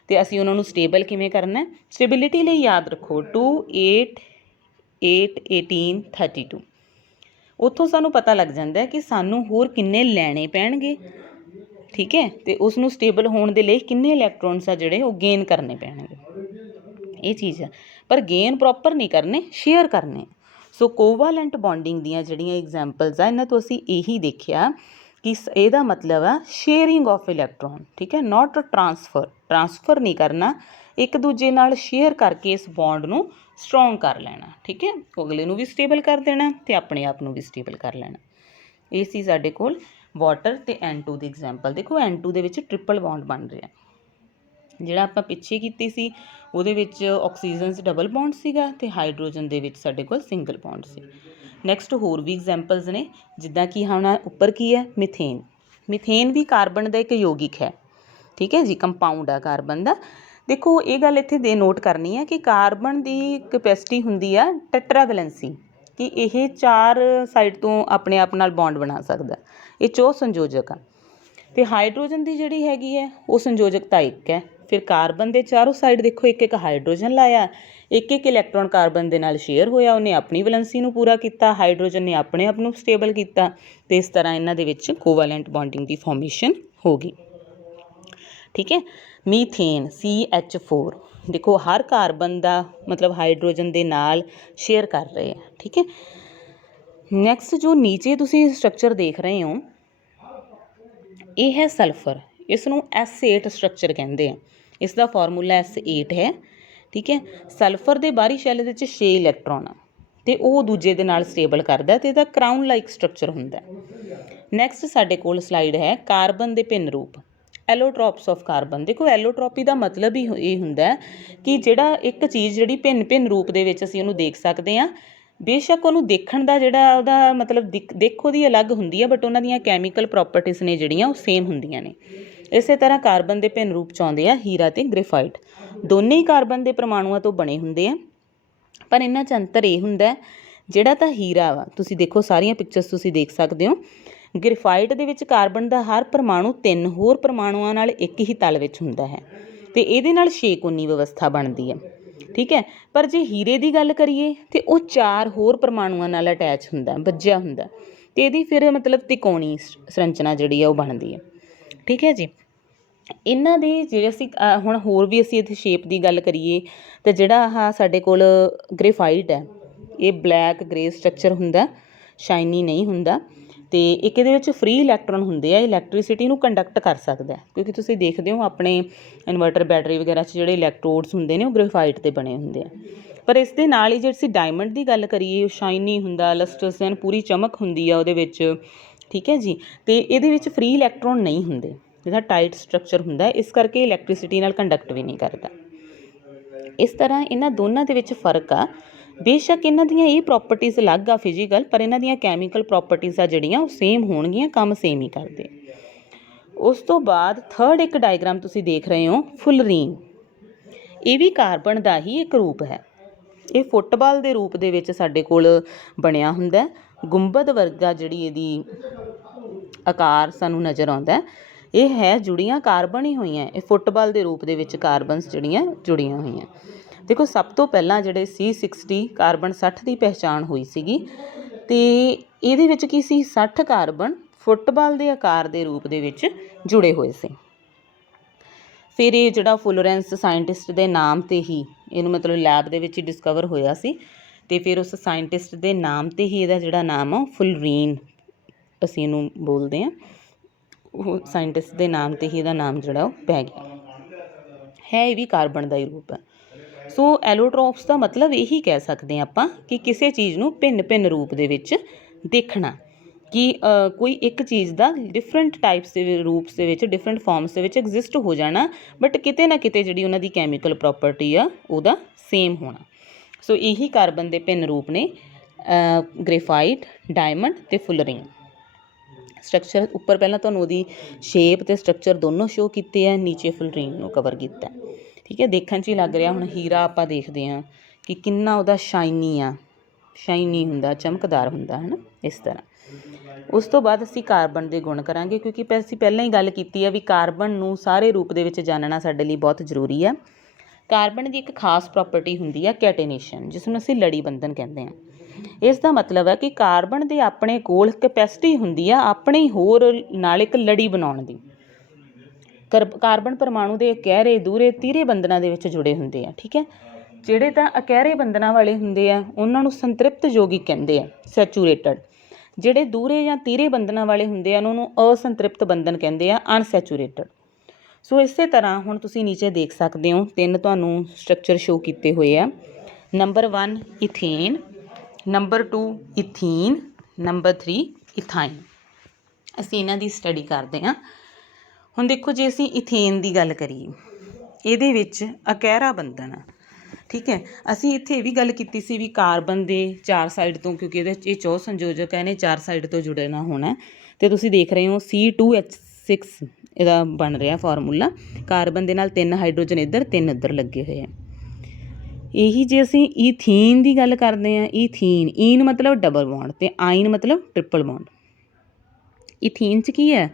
ਤੇ ਅਸੀਂ ਉਹਨਾਂ ਨੂੰ ਸਟੇਬਲ ਕਿਵੇਂ ਕਰਨਾ। ਸਟੇਬਿਲਿਟੀ ਲਈ ਯਾਦ ਰੱਖੋ 2 8 8 18 32। ਉੱਥੋਂ ਸਾਨੂੰ ਪਤਾ ਲੱਗ ਜਾਂਦਾ ਕਿ ਸਾਨੂੰ ਹੋਰ ਕਿੰਨੇ ਲੈਣੇ ਪੈਣਗੇ, ਠੀਕ ਹੈ, ਤੇ ਉਸ ਨੂੰ ਸਟੇਬਲ ਹੋਣ ਦੇ ਲਈ ਕਿੰਨੇ ਇਲੈਕਟ੍ਰੋਨਸ ਆ ਜਿਹੜੇ ਉਹ ਗੇਨ ਕਰਨੇ ਪੈਣਗੇ। ਇਹ ਚੀਜ਼ ਹੈ, ਪਰ ਗੇਨ ਪ੍ਰੋਪਰ ਨਹੀਂ ਕਰਨੇ, ਸ਼ੇਅਰ ਕਰਨੇ। ਸੋ ਕੋਵਾਲੈਂਟ ਬੌਂਡਿੰਗ ਦੀਆਂ ਜਿਹੜੀਆਂ ਐਗਜ਼ਾਮਪਲਸ ਆ, ਇਹਨਾਂ ਤੋਂ ਅਸੀਂ ਇਹੀ ਦੇਖਿਆ ਕਿ ਇਹਦਾ ਮਤਲਬ ਆ ਸ਼ੇਅਰਿੰਗ ਆਫ ਇਲੈਕਟ੍ਰੋਨ, ਠੀਕ ਹੈ, ਨਾਟ ਟਰਾਂਸਫਰ ਨਹੀਂ ਕਰਨਾ, ਇੱਕ ਦੂਜੇ ਨਾਲ ਸ਼ੇਅਰ ਕਰਕੇ ਇਸ ਬੌਂਡ ਨੂੰ ਸਟਰੋਂਗ ਕਰ ਲੈਣਾ, ਠੀਕ ਹੈ, ਅਗਲੇ ਨੂੰ ਵੀ ਸਟੇਬਲ ਕਰ ਦੇਣਾ ਤੇ ਆਪਣੇ ਆਪ ਨੂੰ ਵੀ ਸਟੇਬਲ ਕਰ ਲੈਣਾ। ਇਹ ਸੀ ਸਾਡੇ ਕੋਲ ਵਾਟਰ ਤੇ N2 ਦੀ ਐਗਜ਼ਾਮਪਲ। ਦੇਖੋ N2 ਦੇ ਵਿੱਚ ਟ੍ਰਿਪਲ ਬੌਂਡ ਬਣ ਰਿਹਾ, ਜਿਹੜਾ ਆਪਾਂ ਪਿੱਛੇ ਕੀਤੀ ਸੀ ਉਹਦੇ ਵਿੱਚ ਆਕਸੀਜਨ 'ਚ ਡਬਲ ਬੌਂਡ ਸੀਗਾ, ਤੇ ਹਾਈਡਰੋਜਨ ਦੇ ਵਿੱਚ ਸਾਡੇ ਕੋਲ ਸਿੰਗਲ ਬੌਂਡ ਸੀ। ਨੈਕਸਟ ਹੋਰ ਵੀ ਐਗਜ਼ਾਮਪਲਸ ਨੇ, ਜਿੱਦਾਂ ਕਿ ਹੁਣ ਉੱਪਰ ਕੀ ਹੈ, ਮਿਥੇਨ। ਮਿਥੇਨ ਵੀ ਕਾਰਬਨ ਦਾ ਇੱਕ ਯੌਗਿਕ ਹੈ, ਠੀਕ ਹੈ ਜੀ, ਕੰਪਾਊਂਡ ਆ ਕਾਰਬਨ ਦਾ। ਦੇਖੋ ਇਹ ਗੱਲ ਇੱਥੇ ਨੋਟ ਕਰਨੀ ਹੈ ਕਿ ਕਾਰਬਨ ਦੀ ਕੈਪੈਸਿਟੀ ਹੁੰਦੀ ਆ ਟੈਟਰਾਵੈਲੈਂਸੀ, ਕਿ ਇਹ 4 ਸਾਈਡ ਤੋਂ ਆਪਣੇ ਆਪ ਨਾਲ ਬੌਂਡ ਬਣਾ ਸਕਦਾ, ਇਹ 4 ਸੰਯੋਜਕ ਆ। ਤੇ ਹਾਈਡਰੋਜਨ ਦੀ ਜਿਹੜੀ ਹੈਗੀ ਹੈ ਉਹ ਸੰਯੋਜਕਤਾ 1 ਹੈ। ਫਿਰ ਕਾਰਬਨ ਦੇ ਚਾਰੋਂ ਸਾਈਡ ਦੇਖੋ ਇੱਕ ਇੱਕ ਹਾਈਡਰੋਜਨ ਲਾਇਆ, ਇੱਕ ਇੱਕ ਇਲੈਕਟ੍ਰੋਨ ਕਾਰਬਨ ਦੇ ਨਾਲ ਸ਼ੇਅਰ ਹੋਇਆ, ਉਹਨੇ ਆਪਣੀ ਵੈਲੈਂਸੀ ਨੂੰ ਪੂਰਾ ਕੀਤਾ, ਹਾਈਡਰੋਜਨ ਨੇ ਆਪਣੇ ਆਪ ਨੂੰ ਸਟੇਬਲ ਕੀਤਾ, ਤੇ ਇਸ ਤਰ੍ਹਾਂ ਇਹਨਾਂ ਦੇ ਵਿੱਚ ਕੋਵੈਲੈਂਟ ਬੌਂਡਿੰਗ ਦੀ ਫਾਰਮੇਸ਼ਨ ਹੋ ਗਈ, ਠੀਕ ਹੈ। ਮੀਥੇਨ CH4, ਦੇਖੋ ਹਰ ਕਾਰਬਨ ਦਾ ਮਤਲਬ ਹਾਈਡਰੋਜਨ ਦੇ ਨਾਲ ਸ਼ੇਅਰ ਕਰ ਰਹੇ ਆ, ਠੀਕ ਹੈ। ਨੈਕਸਟ ਜੋ ਨੀਚੇ ਤੁਸੀਂ ਸਟਰਕਚਰ ਦੇਖ ਰਹੇ ਹੋ, ਇਹ ਹੈ ਸਲਫਰ। ਇਸ ਨੂੰ S8 ਸਟਰਕਚਰ ਕਹਿੰਦੇ ਆ, ਇਸ ਦਾ ਫਾਰਮੂਲਾ S8 ਹੈ, ਠੀਕ ਹੈ। ਸਲਫਰ ਦੇ ਬਾਹਰੀ ਸ਼ੈੱਲ ਦੇ ਵਿੱਚ 6 ਇਲੈਕਟ੍ਰੋਨ ਆ, ਤੇ ਉਹ ਦੂਜੇ ਦੇ ਨਾਲ ਸਟੇਬਲ ਕਰਦਾ, ਤੇ ਇਹਦਾ ਕਰਾਊਨ ਲਾਈਕ ਸਟਰਕਚਰ ਹੁੰਦਾ। ਨੈਕਸਟ ਸਾਡੇ ਕੋਲ ਸਲਾਈਡ ਹੈ ਕਾਰਬਨ ਦੇ ਭਿੰਨ ਰੂਪ, ਐਲੋਟ੍ਰੋਪਸ ਆਫ ਕਾਰਬਨ। ਦੇਖੋ ਐਲੋਟ੍ਰੋਪੀ ਦਾ ਮਤਲਬ ਹੀ ਇਹ ਹੁੰਦਾ ਕਿ ਜਿਹੜਾ ਇੱਕ ਚੀਜ਼ ਜਿਹੜੀ ਭਿੰਨ ਭਿੰਨ ਰੂਪ ਦੇ ਵਿੱਚ ਅਸੀਂ ਉਹਨੂੰ ਦੇਖ ਸਕਦੇ ਹਾਂ, ਬੇਸ਼ੱਕ ਉਹਨੂੰ ਦੇਖਣ ਦਾ ਜਿਹੜਾ ਉਹਦਾ ਮਤਲਬ ਦਿੱਖ ਉਹਦੀ ਅਲੱਗ ਹੁੰਦੀ ਹੈ, ਬਟ ਉਹਨਾਂ ਦੀਆਂ ਕੈਮੀਕਲ ਪ੍ਰੋਪਰਟੀਜ਼ ਨੇ ਜਿਹੜੀਆਂ ਉਹ ਸੇਮ ਹੁੰਦੀਆਂ ਨੇ। ਇਸੇ ਤਰ੍ਹਾਂ ਕਾਰਬਨ ਦੇ ਭਿੰਨ ਰੂਪ 'ਚ ਆਉਂਦੇ ਆ ਹੀਰਾ ਤੇ ਗ੍ਰੇਫਾਈਟ। ਦੋਨੇ ਹੀ ਕਾਰਬਨ ਦੇ ਪਰਮਾਣੂਆਂ ਤੋਂ ਬਣੇ ਹੁੰਦੇ ਆ, ਪਰ ਇਹਨਾਂ 'ਚ ਅੰਤਰ ਇਹ ਹੁੰਦਾ ਜਿਹੜਾ ਤਾਂ ਹੀਰਾ ਵਾ, ਤੁਸੀਂ ਦੇਖੋ ਸਾਰੀਆਂ ਪਿਕਚਰਸ ਤੁਸੀਂ ਦੇਖ ਸਕਦੇ ਹੋ, ਗ੍ਰੇਫਾਈਟ ਦੇ ਵਿੱਚ ਕਾਰਬਨ ਦਾ ਹਰ ਪਰਮਾਣੂ 3 ਹੋਰ ਪਰਮਾਣੂਆਂ ਨਾਲ ਇੱਕ ਹੀ ਤਲ ਵਿੱਚ ਹੁੰਦਾ ਹੈ, ਤੇ ਇਹਦੇ ਨਾਲ 6 ਕੋਣੀ ਵਿਵਸਥਾ ਬਣਦੀ ਹੈ, ਠੀਕ ਹੈ। ਪਰ ਜੇ ਹੀਰੇ ਦੀ ਗੱਲ ਕਰੀਏ ਤੇ ਉਹ 4 ਹੋਰ ਪਰਮਾਣੂਆਂ ਨਾਲ ਅਟੈਚ ਹੁੰਦਾ, ਬੱਝਿਆ ਹੁੰਦਾ, ਤੇ ਇਹਦੀ ਫਿਰ ਮਤਲਬ ਤਿਕੋਣੀ ਸੰਰਚਨਾ ਜਿਹੜੀ ਆ ਉਹ ਬਣਦੀ ਹੈ, ਠੀਕ ਹੈ ਜੀ। ਇਹਨਾਂ ਦੇ ਜੇ ਅਸੀਂ ਹੁਣ ਹੋਰ ਵੀ ਅਸੀਂ ਇੱਥੇ ਸ਼ੇਪ ਦੀ ਗੱਲ ਕਰੀਏ ਤਾਂ ਜਿਹੜਾ ਆਹ ਸਾਡੇ ਕੋਲ ਗ੍ਰੇਫਾਈਟ ਹੈ, ਇਹ ਬਲੈਕ ਗ੍ਰੇ ਸਟਰਕਚਰ ਹੁੰਦਾ, ਸ਼ਾਈਨੀ ਨਹੀਂ ਹੁੰਦਾ। ਅਤੇ ਇੱਕ ਇਹਦੇ ਵਿੱਚ ਫ੍ਰੀ ਇਲੈਕਟ੍ਰੋਨ ਹੁੰਦੇ ਆ, ਇਲੈਕਟ੍ਰੀਸਿਟੀ ਨੂੰ ਕੰਡਕਟ ਕਰ ਸਕਦਾ, ਕਿਉਂਕਿ ਤੁਸੀਂ ਦੇਖਦੇ ਹੋ ਆਪਣੇ ਇਨਵਰਟਰ ਬੈਟਰੀ ਵਗੈਰਾ 'ਚ ਜਿਹੜੇ ਇਲੈਕਟ੍ਰੋਡਸ ਹੁੰਦੇ ਨੇ ਉਹ ਗ੍ਰੇਫਾਈਟ ਦੇ ਬਣੇ ਹੁੰਦੇ ਆ। ਪਰ ਇਸ ਦੇ ਨਾਲ ਹੀ ਜੇ ਅਸੀਂ ਡਾਇਮੰਡ ਦੀ ਗੱਲ ਕਰੀਏ, ਉਹ ਸ਼ਾਈਨੀ ਹੁੰਦਾ, ਲਸਟਰਸ ਐਨ ਪੂਰੀ ਚਮਕ ਹੁੰਦੀ ਆ ਉਹਦੇ ਵਿੱਚ, ਠੀਕ ਹੈ ਜੀ। ਅਤੇ ਇਹਦੇ ਵਿੱਚ ਫ੍ਰੀ ਇਲੈਕਟ੍ਰੋਨ ਨਹੀਂ ਹੁੰਦੇ, ਇਹਦਾ ਟਾਈਟ ਸਟਰਕਚਰ ਹੁੰਦਾ, ਇਸ ਕਰਕੇ ਇਲੈਕਟ੍ਰੀਸਿਟੀ ਨਾਲ ਕੰਡਕਟ ਵੀ ਨਹੀਂ ਕਰਦਾ। ਇਸ ਤਰ੍ਹਾਂ ਇਹਨਾਂ ਦੋਨਾਂ ਦੇ ਵਿੱਚ ਫ਼ਰਕ ਆ। ਬੇਸ਼ੱਕ ਇਹਨਾਂ ਦੀਆਂ ਇਹ ਪ੍ਰੋਪਰਟੀਜ਼ ਅਲੱਗ ਆ ਫਿਜ਼ੀਕਲ, ਪਰ ਇਹਨਾਂ ਦੀਆਂ ਕੈਮੀਕਲ ਪ੍ਰੋਪਰਟੀਜ਼ ਆ ਜਿਹੜੀਆਂ ਉਹ ਸੇਮ ਹੋਣਗੀਆਂ, ਕੰਮ ਸੇਮ ਹੀ ਕਰਦੇ। ਉਸ ਤੋਂ ਬਾਅਦ ਥਰਡ ਇੱਕ ਡਾਇਗਰਾਮ ਤੁਸੀਂ ਦੇਖ ਰਹੇ ਹੋ, ਫੁਲਰੀਨ। ਇਹ ਵੀ ਕਾਰਬਨ ਦਾ ਹੀ ਇੱਕ ਰੂਪ ਹੈ। ਇਹ ਫੁੱਟਬਾਲ ਦੇ ਰੂਪ ਦੇ ਵਿੱਚ ਸਾਡੇ ਕੋਲ ਬਣਿਆ ਹੁੰਦਾ, ਗੁੰਬਦ ਵਰਗਾ ਜਿਹੜੀ ਇਹਦੀ ਆਕਾਰ ਸਾਨੂੰ ਨਜ਼ਰ ਆਉਂਦਾ, ਇਹ ਹੈ ਜੁੜੀਆਂ ਕਾਰਬਨ ਹੀ ਹੋਈਆਂ। ਇਹ ਫੁੱਟਬਾਲ ਦੇ ਰੂਪ ਦੇ ਵਿੱਚ ਕਾਰਬਨਸ ਜਿਹੜੀਆਂ ਜੁੜੀਆਂ ਹੋਈਆਂ। ਦੇਖੋ ਸਭ ਤੋਂ ਪਹਿਲਾਂ ਜਿਹੜੇ C60 ਕਾਰਬਨ 60 ਦੀ ਪਹਿਚਾਣ ਹੋਈ ਸੀਗੀ, ਅਤੇ ਇਹਦੇ ਵਿੱਚ ਕੀ ਸੀ, 60 ਕਾਰਬਨ ਫੁੱਟਬਾਲ ਦੇ ਆਕਾਰ ਦੇ ਰੂਪ ਦੇ ਵਿੱਚ ਜੁੜੇ ਹੋਏ ਸੀ। ਫਿਰ ਇਹ ਜਿਹੜਾ ਫਲੋਰੈਂਸ ਸਾਇੰਟਿਸਟ ਦੇ ਨਾਮ 'ਤੇ ਹੀ ਇਹਨੂੰ ਮਤਲਬ ਲੈਬ ਦੇ ਵਿੱਚ ਹੀ ਡਿਸਕਵਰ ਹੋਇਆ ਸੀ, ਅਤੇ ਫਿਰ ਉਸ ਸਾਇੰਟਿਸਟ ਦੇ ਨਾਮ 'ਤੇ ਹੀ ਇਹਦਾ ਜਿਹੜਾ ਨਾਮ ਆ ਫੁਲਰੀਨ ਅਸੀਂ ਇਹਨੂੰ ਬੋਲਦੇ ਹਾਂ, ਉਹ ਸਾਇੰਟਿਸਟ ਦੇ ਨਾਮ 'ਤੇ ਹੀ ਇਹਦਾ ਨਾਮ ਜਿਹੜਾ ਉਹ ਪੈ ਗਿਆ ਹੈ। ਇਹ ਵੀ ਕਾਰਬਨ ਦਾ ਹੀ ਰੂਪ ਹੈ। ਸੋ ਐਲੋਟ੍ਰੋਪਸ ਦਾ ਮਤਲਬ ਇਹੀ ਕਹਿ ਸਕਦੇ ਹਾਂ ਆਪਾਂ ਕਿ ਕਿਸੇ ਚੀਜ਼ ਨੂੰ ਭਿੰਨ ਭਿੰਨ ਰੂਪ ਦੇ ਵਿੱਚ ਦੇਖਣਾ, ਕਿ ਕੋਈ ਇੱਕ ਚੀਜ਼ ਦਾ ਡਿਫਰੈਂਟ ਟਾਈਪਸ ਦੇ ਰੂਪਸ ਦੇ ਵਿੱਚ, ਡਿਫਰੈਂਟ ਫਾਰਮਸ ਦੇ ਵਿੱਚ ਐਗਜ਼ਿਸਟ ਹੋ ਜਾਣਾ, ਬਟ ਕਿਤੇ ਨਾ ਕਿਤੇ ਜਿਹੜੀ ਉਹਨਾਂ ਦੀ ਕੈਮੀਕਲ ਪ੍ਰੋਪਰਟੀ ਆ ਉਹਦਾ ਸੇਮ ਹੋਣਾ। ਸੋ ਇਹੀ ਕਾਰਬਨ ਦੇ ਭਿੰਨ ਰੂਪ ਨੇ, ਗ੍ਰੇਫਾਈਟ, ਡਾਇਮੰਡ ਅਤੇ ਫੁਲਰੀਨ। ਸਟਰਕਚਰ ਉੱਪਰ ਪਹਿਲਾਂ ਤੁਹਾਨੂੰ ਉਹਦੀ ਸ਼ੇਪ ਅਤੇ ਸਟਰਕਚਰ ਦੋਨੋਂ ਸ਼ੋਅ ਕੀਤੇ ਆ, ਨੀਚੇ ਫੁਲਰੀਨ ਨੂੰ ਕਵਰ ਕੀਤਾ, ਠੀਕ ਹੈ। ਦੇਖਣ 'ਚ ਹੀ ਲੱਗ ਰਿਹਾ, ਹੁਣ ਹੀਰਾ ਆਪਾਂ ਦੇਖਦੇ ਹਾਂ ਕਿ ਕਿੰਨਾ ਉਹਦਾ ਸ਼ਾਈਨੀ ਹੁੰਦਾ, ਚਮਕਦਾਰ ਹੁੰਦਾ, ਹੈ ਨਾ, ਇਸ ਤਰ੍ਹਾਂ। ਉਸ ਤੋਂ ਬਾਅਦ ਅਸੀਂ ਕਾਰਬਨ ਦੇ ਗੁਣ ਕਰਾਂਗੇ, ਕਿਉਂਕਿ ਅਸੀਂ ਪਹਿਲਾਂ ਹੀ ਗੱਲ ਕੀਤੀ ਹੈ ਵੀ ਕਾਰਬਨ ਨੂੰ ਸਾਰੇ ਰੂਪ ਦੇ ਵਿੱਚ ਜਾਣਨਾ ਸਾਡੇ ਲਈ ਬਹੁਤ ਜ਼ਰੂਰੀ ਆ। ਕਾਰਬਨ ਦੀ ਇੱਕ ਖਾਸ ਪ੍ਰੋਪਰਟੀ ਹੁੰਦੀ ਹੈ ਕੈਟੇਨੇਸ਼ਨ, ਜਿਸ ਨੂੰ ਅਸੀਂ ਲੜੀ ਬੰਧਨ ਕਹਿੰਦੇ ਹਾਂ। ਇਸ ਦਾ ਮਤਲਬ ਹੈ ਕਿ ਕਾਰਬਨ ਦੇ ਆਪਣੇ ਕੋਲ ਕੈਪੈਸਿਟੀ ਹੁੰਦੀ ਆ ਆਪਣੀ ਹੋਰ ਨਾਲ ਇੱਕ ਲੜੀ ਬਣਾਉਣ ਦੀ। ਕਾਰਬਨ ਪਰਮਾਣੂ ਦੇ ਇਕਹਿਰੇ, ਦੂਹਰੇ, ਤੀਹਰੇ ਬੰਧਨਾਂ ਦੇ ਵਿੱਚ ਜੁੜੇ ਹੁੰਦੇ ਆ, ਠੀਕ ਹੈ। ਜਿਹੜੇ ਤਾਂ ਇਕਹਿਰੇ ਬੰਧਨਾਂ ਵਾਲੇ ਹੁੰਦੇ ਆ ਉਹਨਾਂ ਨੂੰ ਸੰਤ੍ਰਿਪਤ ਯੌਗਿਕ ਕਹਿੰਦੇ ਆ, ਸੈਚੂਰੇਟਡ। ਜਿਹੜੇ ਦੂਹਰੇ ਜਾਂ ਤੀਹਰੇ ਬੰਧਨਾਂ ਵਾਲੇ ਹੁੰਦੇ ਆ ਉਹਨਾਂ ਨੂੰ ਅਸੰਤ੍ਰਿਪਤ ਬੰਧਨ ਕਹਿੰਦੇ ਆ, ਅਨਸੈਚੂਰੇਟਡ। ਸੋ ਇਸੇ ਤਰ੍ਹਾਂ ਹੁਣ ਤੁਸੀਂ ਨੀਚੇ ਦੇਖ ਸਕਦੇ ਹੋ, 3 ਤੁਹਾਨੂੰ ਸਟਰਕਚਰ ਸ਼ੋਅ ਕੀਤੇ ਹੋਏ ਆ। Number 1 ethane, number 2 ethene, number 3 ethyne. ਅਸੀਂ ਇਹਨਾਂ ਦੀ ਸਟੱਡੀ ਕਰਦੇ ਹਾਂ। ਹੁਣ ਦੇਖੋ, ਜੇ ਅਸੀਂ ਇਥੇਨ ਦੀ ਗੱਲ ਕਰੀਏ, ਇਹਦੇ ਵਿੱਚ ਇਕਹਿਰਾ ਬੰਧਨ ਆ, ਠੀਕ ਹੈ। ਅਸੀਂ ਇੱਥੇ ਇਹ ਵੀ ਗੱਲ ਕੀਤੀ ਸੀ ਵੀ ਕਾਰਬਨ ਦੇ 4 ਸਾਈਡ ਤੋਂ, ਕਿਉਂਕਿ ਇਹਦੇ 'ਚ ਇਹ 4 ਸੰਯੋਜਕ ਹੈ, ਇਹਨੇ 4 ਸਾਈਡ ਤੋਂ ਜੁੜਨਾ ਹੋਣਾ, ਅਤੇ ਤੁਸੀਂ ਦੇਖ ਰਹੇ ਹੋ C2H6 ਇਹਦਾ ਬਣ ਰਿਹਾ ਫਾਰਮੂਲਾ। ਕਾਰਬਨ ਦੇ ਨਾਲ 3 ਹਾਈਡਰੋਜਨ ਇੱਧਰ, 3 ਇੱਧਰ ਲੱਗੇ ਹੋਏ ਆ। ਇਹੀ ਜੇ ਅਸੀਂ ਈਥੀਨ ਦੀ ਗੱਲ ਕਰਦੇ ਹਾਂ, ਈਨ ਮਤਲਬ ਡਬਲ ਬੌਂਡ ਅਤੇ ਆਈਨ ਮਤਲਬ ਟ੍ਰਿਪਲ ਬੌਂਡ। ਈਥੀਨ 'ਚ ਕੀ ਹੈ,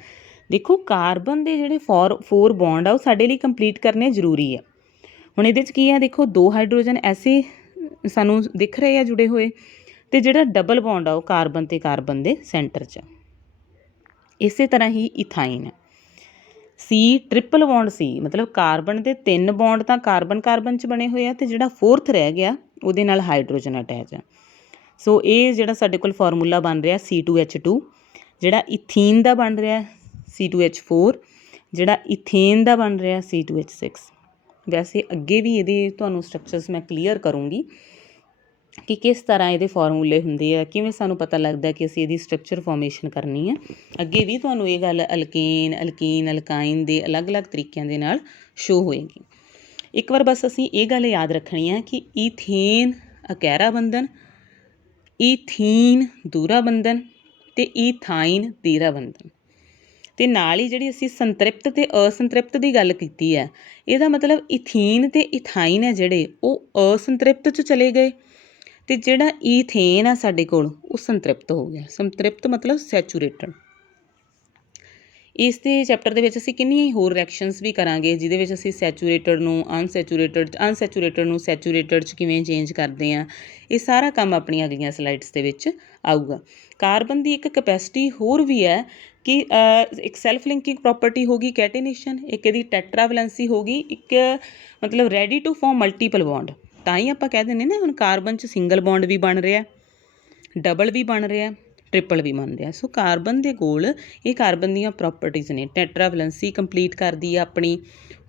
ਦੇਖੋ ਕਾਰਬਨ ਦੇ ਜਿਹੜੇ 4 ਬੌਂਡ ਆ ਉਹ ਸਾਡੇ ਲਈ ਕੰਪਲੀਟ ਕਰਨੇ ਜ਼ਰੂਰੀ ਆ। ਹੁਣ ਇਹਦੇ 'ਚ ਕੀ ਹੈ, ਦੇਖੋ 2 ਹਾਈਡਰੋਜਨ ਐਸੇ ਸਾਨੂੰ ਦਿਖ ਰਹੇ ਆ ਜੁੜੇ ਹੋਏ, ਅਤੇ ਜਿਹੜਾ ਡਬਲ ਬੌਂਡ ਆ ਉਹ ਕਾਰਬਨ ਅਤੇ ਕਾਰਬਨ ਦੇ ਸੈਂਟਰ 'ਚ। ਇਸੇ ਤਰ੍ਹਾਂ ਹੀ ਇਥਾਈਨ ਹੈ, C ਟ੍ਰਿਪਲ ਬੌਂਡ ਸੀ, ਮਤਲਬ ਕਾਰਬਨ ਦੇ 3 ਬੌਂਡ ਤਾਂ ਕਾਰਬਨ 'ਚ ਬਣੇ ਹੋਏ ਆ, ਅਤੇ ਜਿਹੜਾ 4th ਰਹਿ ਗਿਆ ਉਹਦੇ ਨਾਲ ਹਾਈਡਰੋਜਨ ਅਟੈਚ ਆ। ਸੋ ਇਹ ਜਿਹੜਾ ਸਾਡੇ ਕੋਲ ਫਾਰਮੂਲਾ ਬਣ ਰਿਹਾ C2H2, ਜਿਹੜਾ ਇਥੀਨ ਦਾ ਬਣ ਰਿਹਾ C2H4, ਜਿਹੜਾ ਇਥੇਨ ਦਾ ਬਣ ਰਿਹਾ C2H6। ਵੈਸੇ ਅੱਗੇ ਵੀ ਇਹਦੇ ਤੁਹਾਨੂੰ ਸਟਰਕਚਰਸ ਮੈਂ ਕਲੀਅਰ ਕਰੂੰਗੀ ਕਿ ਕਿਸ ਤਰ੍ਹਾਂ ਇਹਦੇ ਫਾਰਮੂਲੇ ਹੁੰਦੇ ਆ, ਕਿਵੇਂ ਸਾਨੂੰ ਪਤਾ ਲੱਗਦਾ ਕਿ ਅਸੀਂ ਇਹਦੀ ਸਟਰਕਚਰ ਫਾਰਮੇਸ਼ਨ ਕਰਨੀ ਹੈ। ਅੱਗੇ ਵੀ ਤੁਹਾਨੂੰ ਇਹ ਗੱਲ ਅਲਕੇਨ, ਅਲਕਾਈਨ ਦੇ ਅਲੱਗ-ਅਲੱਗ ਤਰੀਕਿਆਂ ਦੇ ਨਾਲ ਸ਼ੋ ਹੋਏਗੀ। ਇੱਕ ਵਾਰ ਬਸ ਅਸੀਂ ਇਹ ਗੱਲ ਯਾਦ ਰੱਖਣੀ ਹੈ ਕਿ ਈਥੇਨ ਇਕਹਿਰਾ ਬੰਧਨ, ਈਥੀਨ ਦੂਹਰਾ ਬੰਧਨ, ਅਤੇ ਈਥਾਈਨ ਤੀਹਰਾ ਬੰਧਨ। ਅਤੇ ਨਾਲ ਹੀ ਜਿਹੜੀ ਅਸੀਂ ਸੰਤ੍ਰਿਪਤ ਅਤੇ ਅਸੰਤ੍ਰਿਪਤ ਦੀ ਗੱਲ ਕੀਤੀ ਹੈ, ਇਹਦਾ ਮਤਲਬ ਇਥੀਨ ਅਤੇ ਇਥਾਈਨ ਹੈ ਜਿਹੜੇ ਉਹ ਅਸੰਤ੍ਰਿਪਤ 'ਚ ਚਲੇ ਗਏ, ਅਤੇ ਜਿਹੜਾ ਈਥੇਨ ਆ ਸਾਡੇ ਕੋਲ ਉਹ ਸੰਤ੍ਰਿਪਤ ਹੋ ਗਿਆ। ਸੰਤ੍ਰਿਪਤ ਮਤਲਬ ਸੈਚੂਰੇਟਡ। ਇਸ ਦੇ ਚੈਪਟਰ ਦੇ ਵਿੱਚ ਅਸੀਂ ਕਿੰਨੀਆਂ ਹੀ ਹੋਰ ਰਿਐਕਸ਼ਨਸ ਵੀ ਕਰਾਂਗੇ, ਜਿਹਦੇ ਵਿੱਚ ਅਸੀਂ ਸੈਚੂਰੇਟਡ ਨੂੰ ਅਨਸੈਚੂਰੇਟਡ ਨੂੰ ਸੈਚੂਰੇਟਡ 'ਚ ਕਿਵੇਂ ਚੇਂਜ ਕਰਦੇ ਹਾਂ। ਇਹ ਸਾਰਾ ਕੰਮ ਆਪਣੀਆਂ ਅਗਲੀਆਂ ਸਲਾਈਡਸ ਦੇ ਵਿੱਚ ਆਊਗਾ। ਕਾਰਬਨ ਦੀ ਇੱਕ ਕੈਪੈਸਿਟੀ ਹੋਰ ਵੀ ਹੈ ਕਿ ਇੱਕ ਸੈਲਫ ਲਿੰਕਿੰਗ ਪ੍ਰੋਪਰਟੀ ਹੋ ਗਈ ਕੈਟੇਨੇਸ਼ਨ, ਇੱਕ ਇਹਦੀ ਟੈਟਰਾਵੈਲੈਂਸੀ ਹੋ ਗਈ, ਇੱਕ ਮਤਲਬ ready to form multiple bond. ਤਾਂ ਹੀ ਆਪਾਂ ਕਹਿ ਦਿੰਦੇ ਨਾ ਹੁਣ ਕਾਰਬਨ 'ਚ ਸਿੰਗਲ ਬੌਂਡ ਵੀ ਬਣ ਰਿਹਾ, ਡਬਲ ਵੀ ਬਣ ਰਿਹਾ, ਟ੍ਰਿਪਲ ਵੀ ਬਣ ਰਿਹਾ। ਸੋ ਕਾਰਬਨ ਦੇ ਕੋਲ ਇਹ ਕਾਰਬਨ ਦੀਆਂ ਪ੍ਰੋਪਰਟੀਜ਼ ਨੇ। ਟੈਟਰਾਵੈਲੈਂਸੀ ਕੰਪਲੀਟ ਕਰਦੀ ਆ ਆਪਣੀ,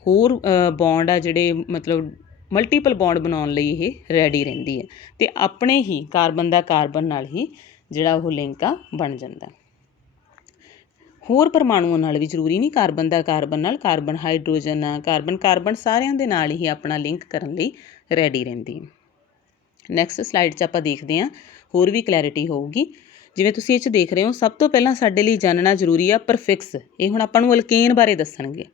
ਹੋਰ ਬੌਂਡ ਆ ਜਿਹੜੇ ਮਤਲਬ ਮਲਟੀਪਲ ਬੌਂਡ ਬਣਾਉਣ ਲਈ ਇਹ ਰੈਡੀ ਰਹਿੰਦੀ ਹੈ, ਅਤੇ ਆਪਣੇ ਹੀ ਕਾਰਬਨ ਦਾ ਕਾਰਬਨ ਨਾਲ ਹੀ ਜਿਹੜਾ ਉਹ ਲਿੰਕ ਆ ਬਣ ਜਾਂਦਾ। ਹੋਰ ਪਰਮਾਣੂਆਂ ਨਾਲ ਵੀ ਜ਼ਰੂਰੀ ਨਹੀਂ, ਕਾਰਬਨ ਦਾ ਕਾਰਬਨ ਨਾਲ, ਕਾਰਬਨ ਹਾਈਡਰੋਜਨ ਆ, ਕਾਰਬਨ ਸਾਰਿਆਂ ਦੇ ਨਾਲ ਹੀ ਆਪਣਾ ਲਿੰਕ ਕਰਨ ਲਈ ਰੈਡੀ ਰਹਿੰਦੀ ਹੈ। ਨੈਕਸਟ ਸਲਾਈਡ 'ਚ ਆਪਾਂ ਦੇਖਦੇ ਹਾਂ, ਹੋਰ ਵੀ ਕਲੈਰਿਟੀ ਹੋਊਗੀ। ਜਿਵੇਂ ਤੁਸੀਂ ਇਹ 'ਚ ਦੇਖ ਰਹੇ ਹੋ, ਸਭ ਤੋਂ ਪਹਿਲਾਂ ਸਾਡੇ ਲਈ ਜਾਣਨਾ ਜ਼ਰੂਰੀ ਆ ਪ੍ਰੀਫਿਕਸ। ਇਹ ਹੁਣ ਆਪਾਂ ਨੂੰ ਅਲਕੇਨ ਬਾਰੇ ਦੱਸਣਗੇ,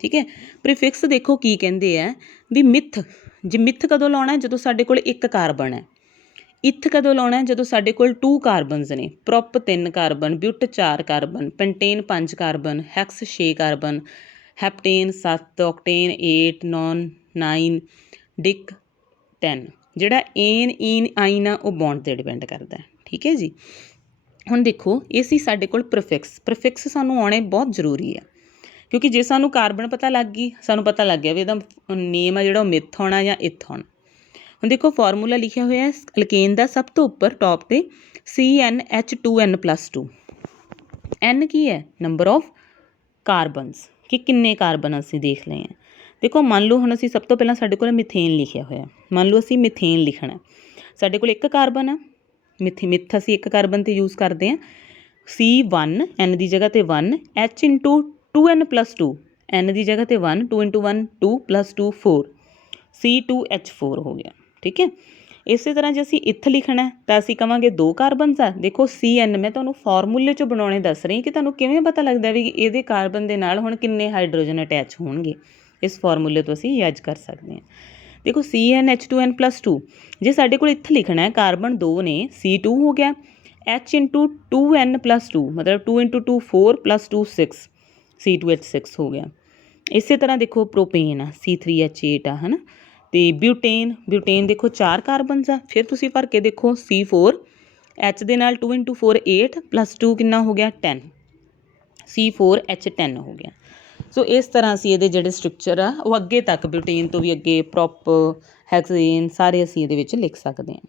ਠੀਕ ਹੈ। ਪ੍ਰੀਫਿਕਸ ਦੇਖੋ ਕੀ ਕਹਿੰਦੇ ਆ ਵੀ ਮਿਥ, ਜੇ ਮਿਥ ਕਦੋਂ ਲਾਉਣਾ, ਜਦੋਂ ਸਾਡੇ ਕੋਲ ਇੱਕ ਕਾਰਬਨ ਹੈ। ਇਥ ਕਦੋਂ ਲਾਉਣਾ, ਜਦੋਂ ਸਾਡੇ ਕੋਲ 2 ਕਾਰਬਨਸ ਨੇ। Prop 3 carbon, but 4 carbon, pentane 5 carbon, hex 6 carbon, heptane 7, octane 8, non 9, dec 10। ਜਿਹੜਾ ਈਨ ਆਈਨ ਆ ਉਹ ਬੌਂਡ 'ਤੇ ਡਿਪੈਂਡ ਕਰਦਾ, ਠੀਕ ਹੈ ਜੀ। ਹੁਣ ਦੇਖੋ, ਇਹ ਸੀ ਸਾਡੇ ਕੋਲ ਪ੍ਰੀਫਿਕਸ ਸਾਨੂੰ ਆਉਣੇ ਬਹੁਤ ਜ਼ਰੂਰੀ ਆ, ਕਿਉਂਕਿ ਜੇ ਸਾਨੂੰ ਕਾਰਬਨ ਪਤਾ ਲੱਗ ਗਈ, ਸਾਨੂੰ ਪਤਾ ਲੱਗ ਗਿਆ ਵੀ ਇਹਦਾ ਨੇਮ ਆ ਜਿਹੜਾ ਉਹ ਮਿਥ ਆਉਣਾ ਜਾਂ ਇਥ ਆਉਣਾ। ਹੁਣ ਦੇਖੋ ਫਾਰਮੂਲਾ ਲਿਖਿਆ ਹੋਇਆ ਅਲਕੇਨ ਦਾ, ਸਭ ਤੋਂ ਉੱਪਰ ਟੌਪ 'ਤੇ CnH2n+2। N ਕੀ ਹੈ, ਨੰਬਰ ਆਫ ਕਾਰਬਨਸ, ਕਿ ਕਿੰਨੇ ਕਾਰਬਨ ਅਸੀਂ ਦੇਖ ਲਏ ਆ। ਦੇਖੋ ਮੰਨ ਲਓ ਹੁਣ ਅਸੀਂ ਸਭ ਤੋਂ ਪਹਿਲਾਂ ਸਾਡੇ ਕੋਲ ਮਿਥੇਨ ਲਿਖਿਆ ਹੋਇਆ, ਮੰਨ ਲਓ ਅਸੀਂ ਮਿਥੇਨ ਲਿਖਣਾ, ਸਾਡੇ ਕੋਲ ਇੱਕ ਕਾਰਬਨ ਆ, ਮਿਥ ਅਸੀਂ ਇੱਕ ਕਾਰਬਨ 'ਤੇ ਯੂਜ਼ ਕਰਦੇ ਹਾਂ। C1, N ਦੀ ਜਗ੍ਹਾ 'ਤੇ 1, H×2n+2, N ਦੀ ਜਗ੍ਹਾ 'ਤੇ 1, 2×1 2 + 2 4, C2H4 ਹੋ ਗਿਆ, ਠੀਕ ਹੈ। ਇਸੇ ਤਰ੍ਹਾਂ ਜੇ ਅਸੀਂ ਇਥ ਲਿਖਣਾ ਤਾਂ ਅਸੀਂ ਕਹਾਂਗੇ 2 ਕਾਰਬਨਸ ਆ। ਦੇਖੋ CN ਮੈਂ ਤੁਹਾਨੂੰ ਫਾਰਮੂਲੇ 'ਚੋਂ ਬਣਾਉਣੇ ਦੱਸ ਰਹੀ ਕਿ ਤੁਹਾਨੂੰ ਕਿਵੇਂ ਪਤਾ ਲੱਗਦਾ ਵੀ ਇਹਦੇ ਕਾਰਬਨ ਦੇ ਨਾਲ ਹੁਣ ਕਿੰਨੇ ਹਾਈਡਰੋਜਨ ਅਟੈਚ ਹੋਣਗੇ। ਇਸ ਫਾਰਮੂਲੇ ਤੋਂ ਅਸੀਂ ਯਾਦ ਕਰ ਸਕਦੇ ਹਾਂ। ਦੇਖੋ CnH2n+2, ਜੇ ਸਾਡੇ ਕੋਲ ਇੱਥੇ ਲਿਖਣਾ ਹੈ ਕਾਰਬਨ 2 ਨੇ, C2 ਹੋ ਗਿਆ, H×2n+2 ਮਤਲਬ 2×2 4 + 2 6, C2H6 ਹੋ ਗਿਆ। ਇਸੇ ਤਰ੍ਹਾਂ ਦੇਖੋ ਪ੍ਰੋਪੇਨ ਆ, C3H8 ਆ, ਹੈ ਨਾ। ਅਤੇ ਬਿਊਟੇਨ ਦੇਖੋ 4 ਕਾਰਬਨਸ ਆ, ਫਿਰ ਤੁਸੀਂ ਭਰ ਕੇ ਦੇਖੋ C4, H ਦੇ ਨਾਲ 2×4 8 + 2 ਕਿੰਨਾ ਹੋ ਗਿਆ 10, C4H10 ਹੋ ਗਿਆ। ਸੋ ਇਸ ਤਰ੍ਹਾਂ ਅਸੀਂ ਇਹਦੇ ਜਿਹੜੇ ਸਟਰਕਚਰ ਆ ਉਹ ਅੱਗੇ ਤੱਕ ਬਿਊਟੇਨ ਤੋਂ ਵੀ ਅੱਗੇ ਪ੍ਰੋਪ, ਹੈਕਸੇਨ ਸਾਰੇ ਅਸੀਂ ਇਹਦੇ ਵਿੱਚ ਲਿਖ ਸਕਦੇ ਹਾਂ।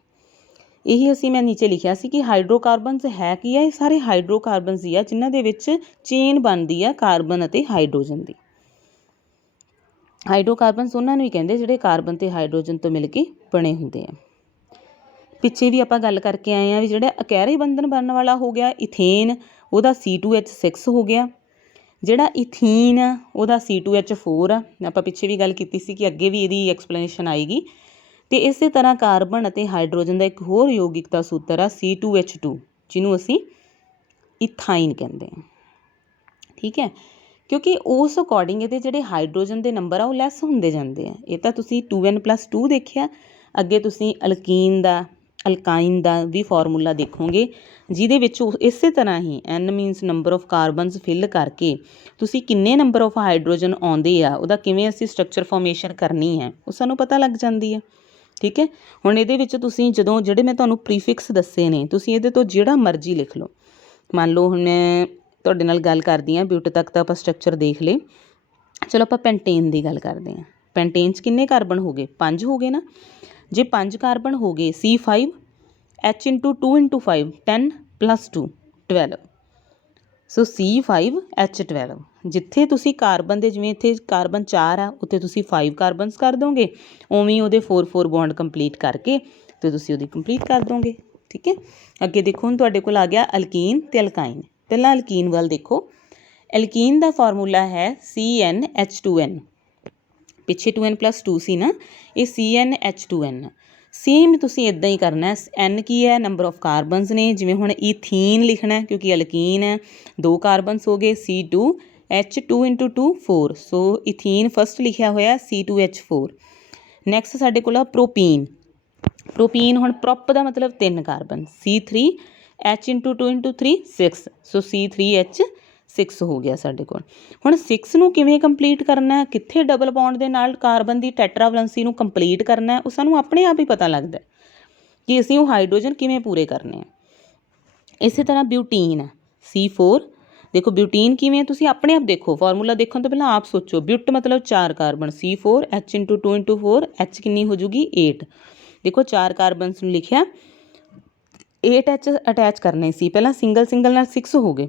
ਇਹੀ ਅਸੀਂ ਮੈਂ ਨੀਚੇ ਲਿਖਿਆ ਸੀ ਕਿ ਹਾਈਡਰੋਕਾਰਬਨਸ ਹੈ ਕੀ ਆ, ਇਹ ਸਾਰੇ ਹਾਈਡਰੋਕਾਰਬਨਸ ਹੀ ਆ ਜਿਨ੍ਹਾਂ ਦੇ ਵਿੱਚ ਚੇਨ ਬਣਦੀ ਆ ਕਾਰਬਨ ਅਤੇ ਹਾਈਡਰੋਜਨ ਦੀ। ਹਾਈਡਰੋਕਾਰਬਨਸ ਉਹਨਾਂ ਨੂੰ ਹੀ ਕਹਿੰਦੇ ਜਿਹੜੇ ਕਾਰਬਨ ਅਤੇ ਹਾਈਡਰੋਜਨ ਤੋਂ ਮਿਲ ਕੇ ਬਣੇ ਹੁੰਦੇ ਆ। ਪਿੱਛੇ ਵੀ ਆਪਾਂ ਗੱਲ ਕਰਕੇ ਆਏ ਹਾਂ ਵੀ ਜਿਹੜਾ ਅਕੈਰੇ ਬੰਧਨ ਬਣਨ ਵਾਲਾ ਹੋ ਗਿਆ ਇਥੇਨ, ਉਹਦਾ C2H6 ਹੋ ਗਿਆ। ਜਿਹੜਾ ਇਥੀਨ ਆ ਉਹਦਾ C2H4 ਆ। ਆਪਾਂ ਪਿੱਛੇ ਵੀ ਗੱਲ ਕੀਤੀ ਸੀ ਕਿ ਅੱਗੇ ਵੀ ਇਹਦੀ ਐਕਸਪਲੇਨੇਸ਼ਨ ਆਏਗੀ। ਅਤੇ ਇਸੇ ਤਰ੍ਹਾਂ ਕਾਰਬਨ ਅਤੇ ਹਾਈਡਰੋਜਨ ਦਾ ਇੱਕ ਹੋਰ ਯੋਗਿਕਤਾ ਸੂਤਰ ਆ C2H2, ਜਿਹਨੂੰ ਅਸੀਂ ਇਥਾਈਨ ਕਹਿੰਦੇ ਹਾਂ, ਠੀਕ ਹੈ। ਕਿਉਂਕਿ ਉਸ ਅਕੋਰਡਿੰਗ ਇਹਦੇ ਜਿਹੜੇ ਹਾਈਡਰੋਜਨ ਦੇ ਨੰਬਰ ਆ ਉਹ ਲੈਸ ਹੁੰਦੇ ਜਾਂਦੇ ਆ। ਇਹ ਤਾਂ ਤੁਸੀਂ 2n+2 ਦੇਖਿਆ, ਅੱਗੇ ਤੁਸੀਂ ਅਲਕਾਈਨ ਦਾ ਵੀ ਫਾਰਮੂਲਾ ਦੇਖੋਗੇ, ਜਿਹਦੇ ਵਿੱਚ ਇਸੇ ਤਰ੍ਹਾਂ ਹੀ N means number of carbons fill ਕਰਕੇ ਤੁਸੀਂ ਕਿੰਨੇ ਨੰਬਰ ਆਫ ਹਾਈਡਰੋਜਨ ਆਉਂਦੇ ਆ, ਉਹਦਾ ਕਿਵੇਂ ਅਸੀਂ ਸਟਰਕਚਰ ਫਾਰਮੇਸ਼ਨ ਕਰਨੀ ਹੈ ਉਹ ਸਾਨੂੰ ਪਤਾ ਲੱਗ ਜਾਂਦੀ ਹੈ, ਠੀਕ ਹੈ। ਹੁਣ ਇਹਦੇ ਵਿੱਚ ਤੁਸੀਂ ਜਦੋਂ ਜਿਹੜੇ ਮੈਂ ਤੁਹਾਨੂੰ ਪ੍ਰੀਫਿਕਸ ਦੱਸੇ ਨੇ, ਤੁਸੀਂ ਇਹਦੇ ਤੋਂ ਜਿਹੜਾ ਮਰਜ਼ੀ ਲਿਖ ਲਓ। ਮੰਨ ਲਓ ਹੁਣ ਮੈਂ ਤੁਹਾਡੇ ਨਾਲ ਗੱਲ ਕਰਦੀ ਹਾਂ, ਬਿਊਟ ਤੱਕ ਤਾਂ ਆਪਾਂ ਸਟਰਕਚਰ ਦੇਖ ਲਏ, ਚਲੋ ਆਪਾਂ ਪੈਂਟੇਨ ਦੀ ਗੱਲ ਕਰਦੇ ਹਾਂ। ਪੈਂਟੇਨ 'ਚ ਕਿੰਨੇ ਕਾਰਬਨ ਹੋ ਗਏ, 5 ਹੋ ਗਏ ਨਾ। ਜੇ 5 ਕਾਰਬਨ ਹੋ ਗਏ, C5, H×2×5 10 + 2 12, ਸੋ C5H12। ਜਿੱਥੇ ਤੁਸੀਂ ਕਾਰਬਨ ਦੇ, ਜਿਵੇਂ ਇੱਥੇ ਕਾਰਬਨ 4 ਆ, ਉੱਥੇ ਤੁਸੀਂ 5 ਕਾਰਬਨਸ ਕਰ ਦੋਗੇ, ਉਵੇਂ ਉਹਦੇ 4 ਬੌਂਡ ਕੰਪਲੀਟ ਕਰਕੇ ਅਤੇ ਤੁਸੀਂ ਉਹਦੀ ਕੰਪਲੀਟ ਕਰ ਦੋਗੇ, ਠੀਕ ਹੈ। ਅੱਗੇ ਦੇਖੋ ਹੁਣ ਤੁਹਾਡੇ ਕੋਲ ਆ ਗਿਆ ਅਲਕੀਨ ਅਤੇ ਅਲਕਾਈਨ। ਪਹਿਲਾਂ ਅਲਕੀਨ ਵੱਲ ਦੇਖੋ। ਐਲਕੀਨ ਦਾ ਫਾਰਮੂਲਾ ਹੈ CnH2n, ਪਿੱਛੇ 2n+2 ਸੀ ਨਾ, ਇਹ CnH2n। ਸੇਮ ਤੁਸੀਂ ਇੱਦਾਂ ਹੀ ਕਰਨਾ। N ਕੀ ਹੈ, ਨੰਬਰ ਆਫ ਕਾਰਬਨਸ ਨੇ। ਜਿਵੇਂ ਹੁਣ ਈਥੀਨ ਲਿਖਣਾ ਕਿਉਂਕਿ ਅਲਕੀਨ ਹੈ, 2 ਕਾਰਬਨਸ ਹੋ ਗਏ, C2H2×2 4, ਸੋ ਇਥੀਨ ਫਸਟ ਲਿਖਿਆ ਹੋਇਆ C2H4। ਨੈਕਸਟ ਸਾਡੇ ਕੋਲ ਆ ਪ੍ਰੋਪੀਨ। ਹੁਣ ਪ੍ਰੋਪ ਦਾ ਮਤਲਬ 3 ਕਾਰਬਨ, C3H×2×3 6, ਸੋ C3H 6 ਹੋ ਗਿਆ ਸਾਡੇ ਕੋਲ। ਹੁਣ 6 ਨੂੰ ਕਿਵੇਂ ਕੰਪਲੀਟ ਕਰਨਾ ਹੈ, ਕਿੱਥੇ ਡਬਲ ਬੌਂਡ ਦੇ ਨਾਲ ਕਾਰਬਨ ਦੀ ਟੈਟਰਾਵਲੈਂਸੀ ਨੂੰ ਕੰਪਲੀਟ ਕਰਨਾ ਹੈ, ਉਹ ਸਾਨੂੰ ਆਪਣੇ ਆਪ ਹੀ ਪਤਾ ਲੱਗਦਾ ਕਿ ਅਸੀਂ ਉਹ ਹਾਈਡਰੋਜਨ ਕਿਵੇਂ ਪੂਰੇ ਕਰਨੇ ਆ। ਇਸੇ ਤਰ੍ਹਾਂ ਬਿਊਟੀਨ ਹੈ C4। ਦੇਖੋ ਬਿਊਟੀਨ ਕਿਵੇਂ ਹੈ, ਤੁਸੀਂ ਆਪਣੇ ਆਪ ਦੇਖੋ, ਫਾਰਮੂਲਾ ਦੇਖਣ ਤੋਂ ਪਹਿਲਾਂ ਆਪ ਸੋਚੋ। ਬਿਊਟ ਮਤਲਬ 4 ਕਾਰਬਨ, C4 H × 2 × 4 H ਕਿੰਨੀ ਹੋ ਜੂਗੀ 8। ਦੇਖੋ 4 ਕਾਰਬਨਸ ਨੂੰ ਲਿਖਿਆ, 8 H ਅਟੈਚ ਕਰਨੇ ਸੀ, ਪਹਿਲਾਂ ਸਿੰਗਲ ਸਿੰਗਲ ਨਾਲ 6 ਹੋ ਗਏ